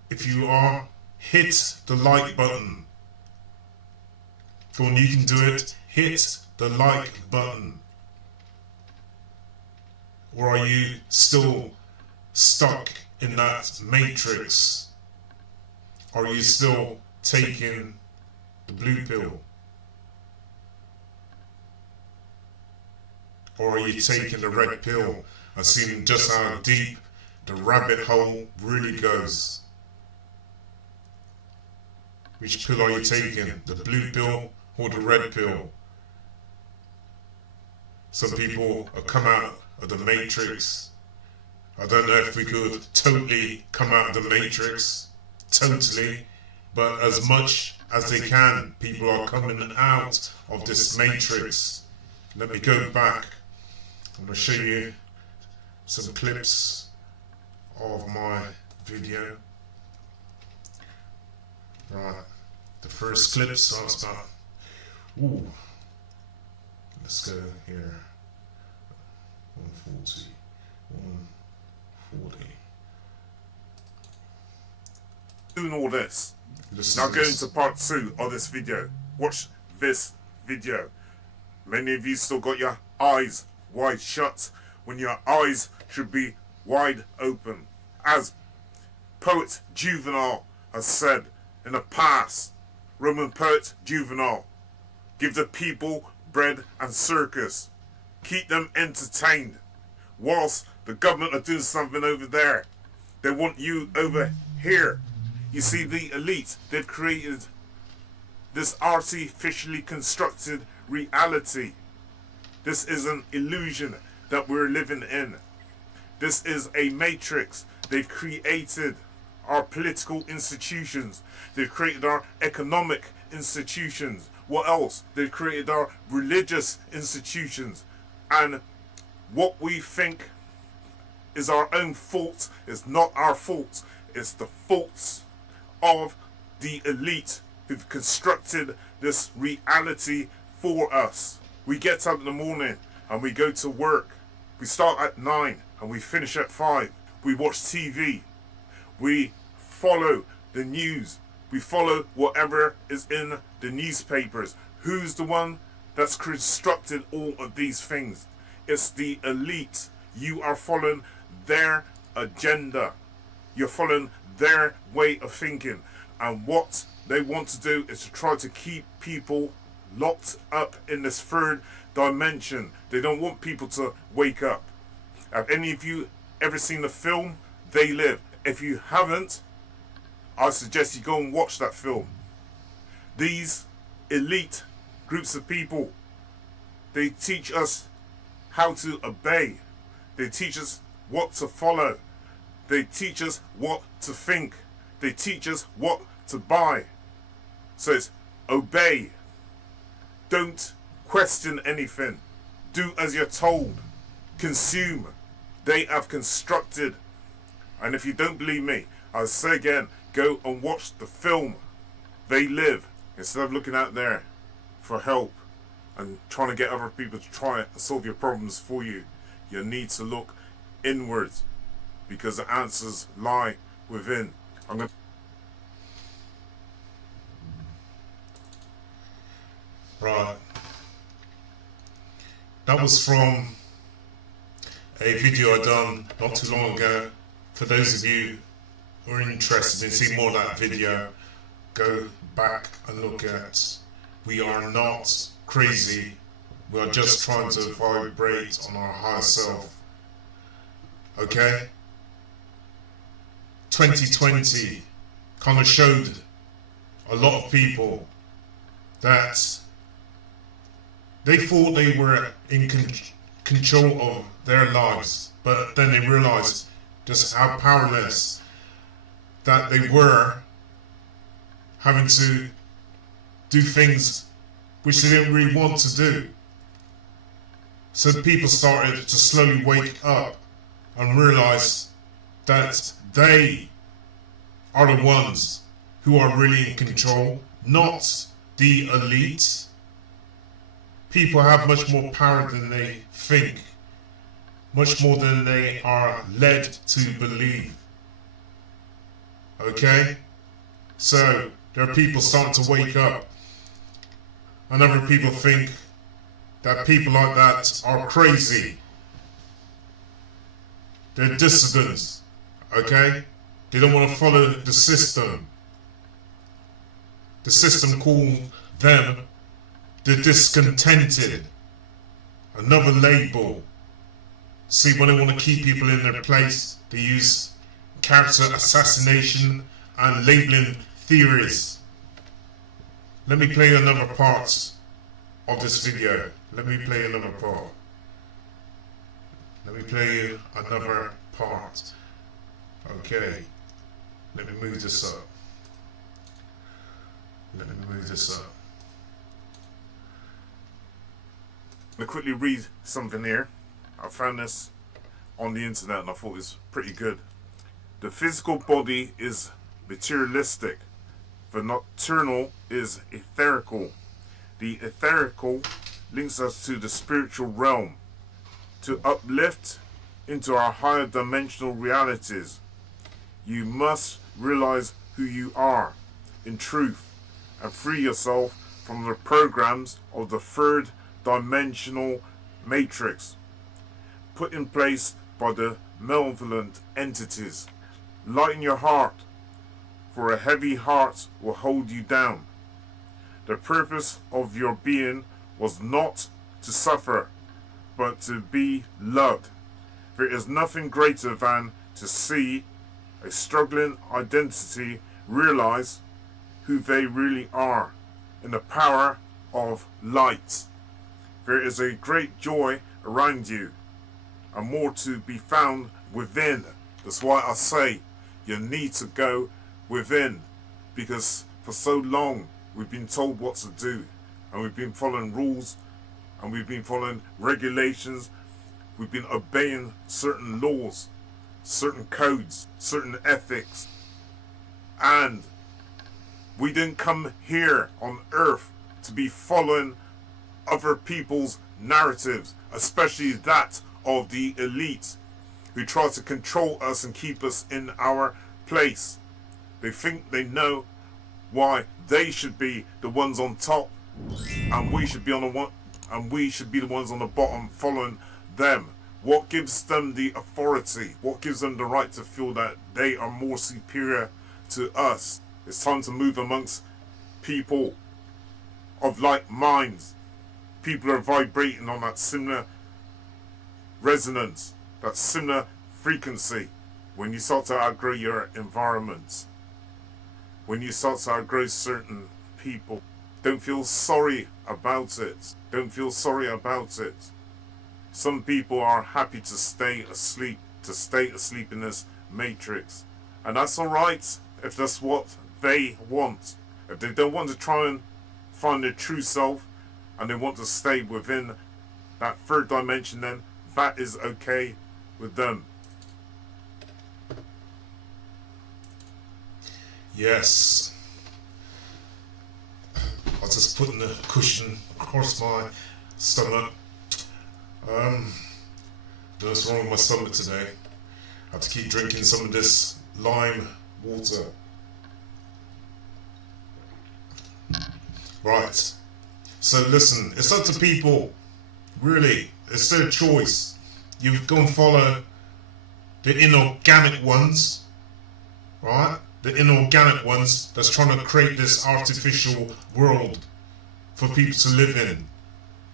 If you are, hit the like button. Go on, you can do it. Hit the like button. Or are you still stuck in that matrix? Are you still taking the blue pill? Or are you taking the red pill and seeing just how deep the rabbit hole really goes? Which pill are you taking? The blue pill or the red pill? Some people have come out of the matrix. I don't know if we could totally come out of the matrix, totally, but as much as they can, people are coming out of this matrix. Let me go back. I'm going to show you some clips of my video. Right, the first clip starts about, let's go here, 140, 140. Doing all this. Now going to part 2 of this video. Watch this video. Many of you still got your eyes wide shut when your eyes should be wide open. As poet Juvenal has said in the past, Roman poet Juvenal, give the people bread and circus. Keep them entertained. Whilst the government are doing something over there, they want you over here. You see, the elite, they've created this artificially constructed reality. This is an illusion that we're living in. This is a matrix. They've created our political institutions. They've created our economic institutions. What else? They've created our religious institutions. And what we think is our own fault is not our fault. It's the faults of the elite who've constructed this reality for us. We get up in the morning and we go to work. We start at 9 and we finish at 5. We watch TV. We follow the news. We follow whatever is in the newspapers. Who's the one that's constructed all of these things? It's the elite. You are following their agenda. You're following their way of thinking. And what they want to do is to try to keep people locked up in this third dimension. They don't want people to wake up. Have any of you ever seen the film They Live? If you haven't, I suggest you go and watch that film. These elite groups of people They teach us how to obey. They teach us what to follow. They teach us what to think. They teach us what to buy. So it's obey. Don't question anything. Do as you're told. Consume. They have constructed. And if you don't believe me, I'll say again, go and watch the film They Live. Instead of looking out there for help and trying to get other people to try and solve your problems for you, you need to look inwards, because the answers lie within. Right. That was from a video I done not too long ago. For those of you who are interested in seeing more of that video, go back and look at We Are Not Crazy, we are just trying to vibrate on our higher self. Okay? 2020 kind of showed a lot of people that they thought they were in control of their lives, but then they realized just how powerless that they were, having to do things which they didn't really want to do. So the people started to slowly wake up and realize that they are the ones who are really in control, not the elite. People have much more power than they think, much more than they are led to believe. Okay? So there are people starting to wake up, and other people think that people like that are crazy. They're dissidents. Okay? They don't want to follow the system. The system call them the discontented. Another label. See, when they want to keep people in their place, they use character assassination and labeling theories. Let me play another part of this video. Let me play another part. Let me play you another part. Okay. Let me move this up. Let me move this up. I'm going to quickly read something here. I found this on the internet and I thought it was pretty good. The physical body is materialistic. The nocturnal is etherical. The etherical links us to the spiritual realm, to uplift into our higher dimensional realities. You must realize who you are in truth and free yourself from the programs of the third dimensional matrix put in place by the malevolent entities. Lighten your heart, for a heavy heart will hold you down. The purpose of your being was not to suffer, but to be loved. There is nothing greater than to see a struggling identity realize who they really are in the power of light. There is a great joy around you and more to be found within. That's why I say you need to go within, because for so long we've been told what to do and we've been following rules and we've been following regulations. We've been obeying certain laws, certain codes, certain ethics, and we didn't come here on earth to be following other people's narratives, especially that of the elite who try to control us and keep us in our place. They think they know why they should be the ones on top and we should be on the one, and we should be the ones on the bottom following them. What gives them the authority? What gives them the right to feel that they are more superior to us? It's time to move amongst people of like minds. People are vibrating on that similar resonance, that similar frequency. When you start to outgrow your environment, when you start to outgrow certain people, Don't feel sorry about it. Don't feel sorry about it. Some people are happy to stay asleep in this matrix. And that's alright if that's what they want. If they don't want to try and find their true self and they want to stay within that third dimension, then that is okay with them. Yes. I was just putting the cushion across my stomach. Don't know what's wrong with my stomach today. I have to keep drinking some of this lime water. Right. So listen, it's up to people. Really, it's their choice. You go and follow the inorganic ones, right? The inorganic ones that's trying to create this artificial world for people to live in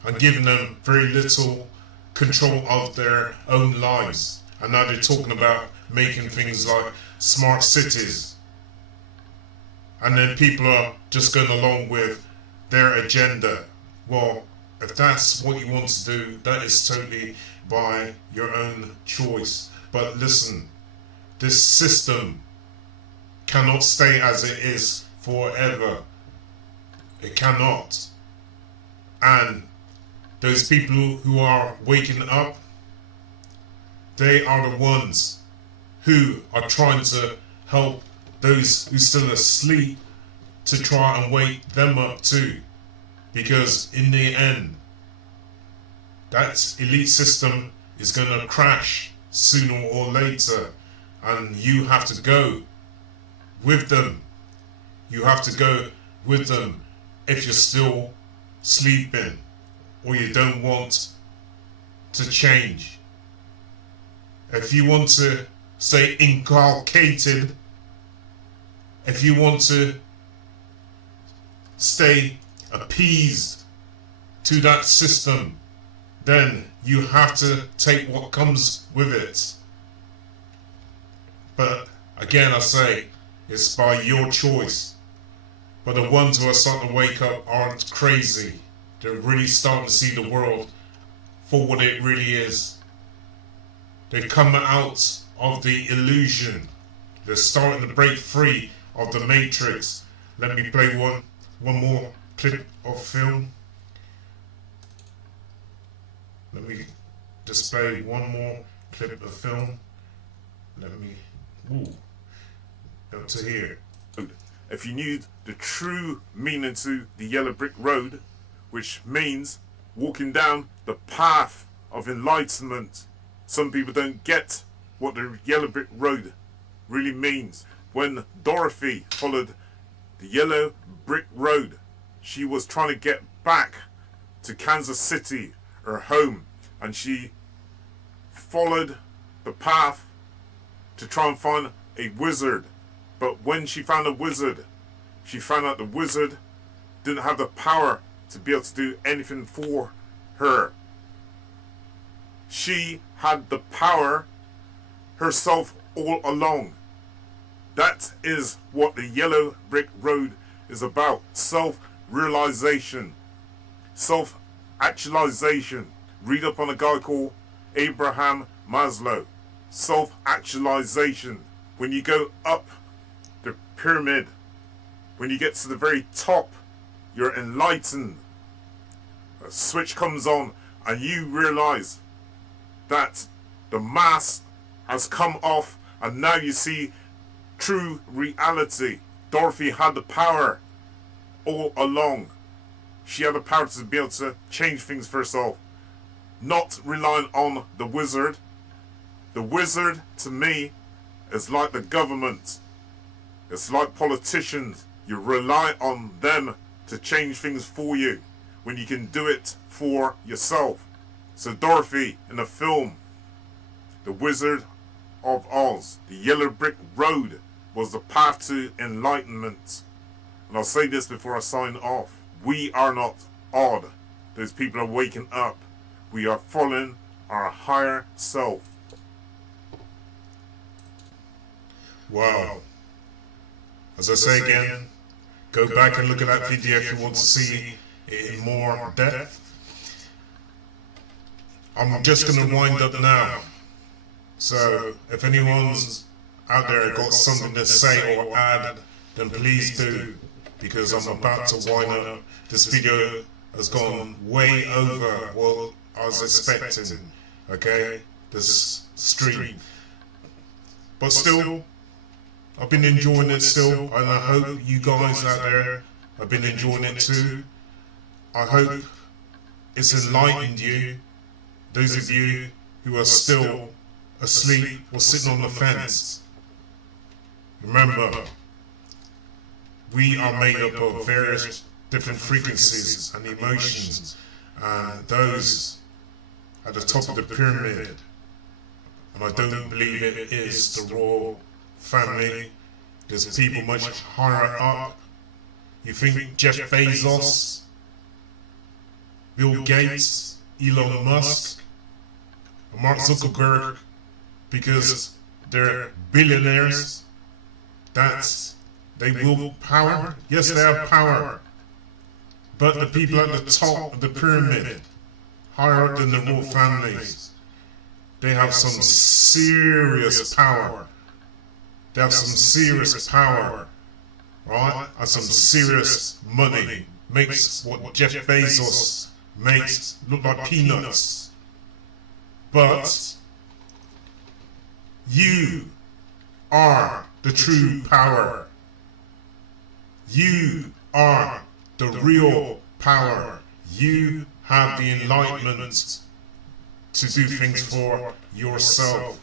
and giving them very little control of their own lives. And now they're talking about making things like smart cities. And then people are just going along with their agenda. Well, if that's what you want to do, that is totally by your own choice. But listen, this system cannot stay as it is forever. It cannot. And those people who are waking up, they are the ones who are trying to help those who still asleep to try and wake them up too. Because in the end, that elite system is going to crash sooner or later, and you have to go with them. You have to go with them if you're still sleeping or you don't want to change. If you want to say inculcated, if you want to stay appeased to that system, then you have to take what comes with it. But again, I say, it's by your choice. But the ones who are starting to wake up aren't crazy. They're really starting to see the world for what it really is. They come out of the illusion. They're starting to break free of the matrix. Let me play one more clip of film. Let me display one more clip of film. Let me, up to here. If you knew the true meaning to the yellow brick road, which means walking down the path of enlightenment, some people don't get what the yellow brick road really means. When Dorothy followed the yellow brick road, she was trying to get back to Kansas City, her home, and she followed the path to try and find a wizard. But when she found a wizard, she found out the wizard didn't have the power to be able to do anything for her. She had the power herself all along. That is what the yellow brick road is about. Self-realization. Self-actualization. Read up on a guy called Abraham Maslow. Self-actualization. When you go up the pyramid, when you get to the very top, you're enlightened. A switch comes on and you realize that the mask has come off and now you see true reality. Dorothy had the power all along. She had the power to be able to change things for herself, not relying on the wizard. The wizard, to me, is like the government. It's like politicians. You rely on them to change things for you when you can do it for yourself. So Dorothy, in the film The Wizard of Oz, the yellow brick road was the path to enlightenment. And I'll say this before I sign off. We are not odd. Those people are waking up. We are following our higher self. Wow. As I say again, Go back and look at that video if you want to see it in more depth. I'm just going to wind up now. So if anyone's out there got something to say or add, then please do, because I'm about to wind up. This video has gone way over what I was expecting, okay, this stream. But still, I've been enjoying it still, and I hope you guys out there have been enjoying it too. I hope it's enlightened you, those of you who are still asleep or sitting on the fence. Remember, we are made up of various different frequencies and emotions, and those at the top of the pyramid, and I don't believe it is the royal family. There's people much higher up. You think Jeff Bezos, Bill Gates, Elon Musk, and Mark Zuckerberg, because they're billionaires, that they will power? Yes, they have power. But the people at the top of the pyramid, higher up than the royal families, they have some serious power. They have some serious power, right? And some serious money. Makes what Jeff Bezos makes look like peanuts. But you are the true power. You are the real power. You have the enlightenment to do things for yourself.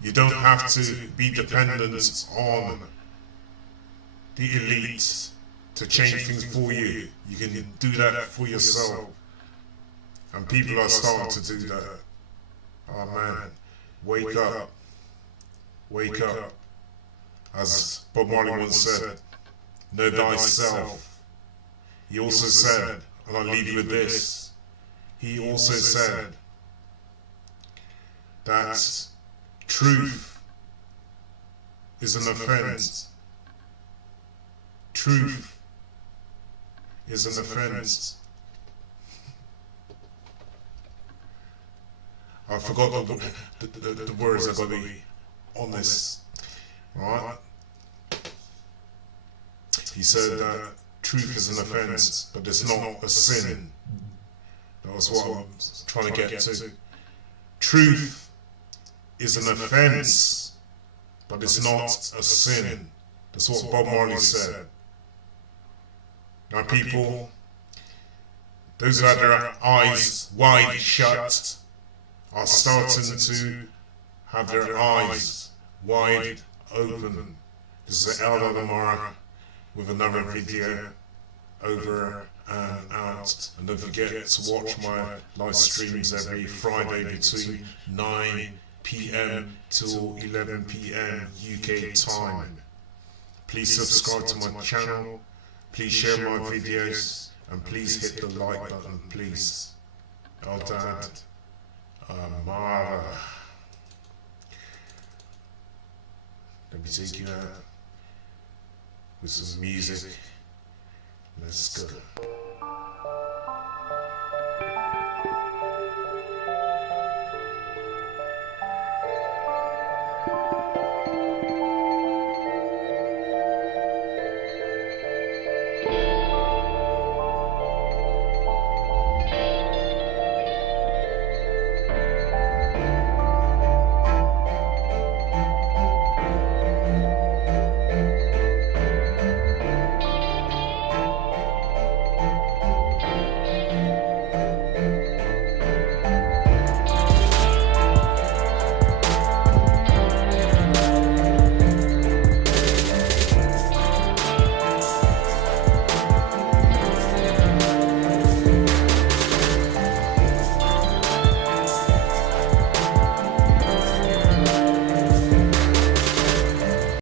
You don't have to be dependent on the elite to change things for you. You can do that for yourself. And people are starting to do that. Oh man, wake up. Wake up. As Bob Marley once said, know thyself. He also said, and I'll leave you with this, he also said that truth is an offense. Truth is an offense. I forgot the words. I've got to be honest. Right? He said that truth is an offense, but it's not a sin. That was what I'm trying to get to. Truth is an offense, but it's not a sin. That's what Bob Marley said. Now people, those who had their eyes wide shut are starting to have their eyes wide open. This is the Elder Amara with another video, over and out. And don't forget to watch my live streams every Friday between 9 PM till 11 PM UK time. Please subscribe to my channel, please share my videos, and please hit the like button, please. Our dad, Amara. Let me take you out with some music. Let's go.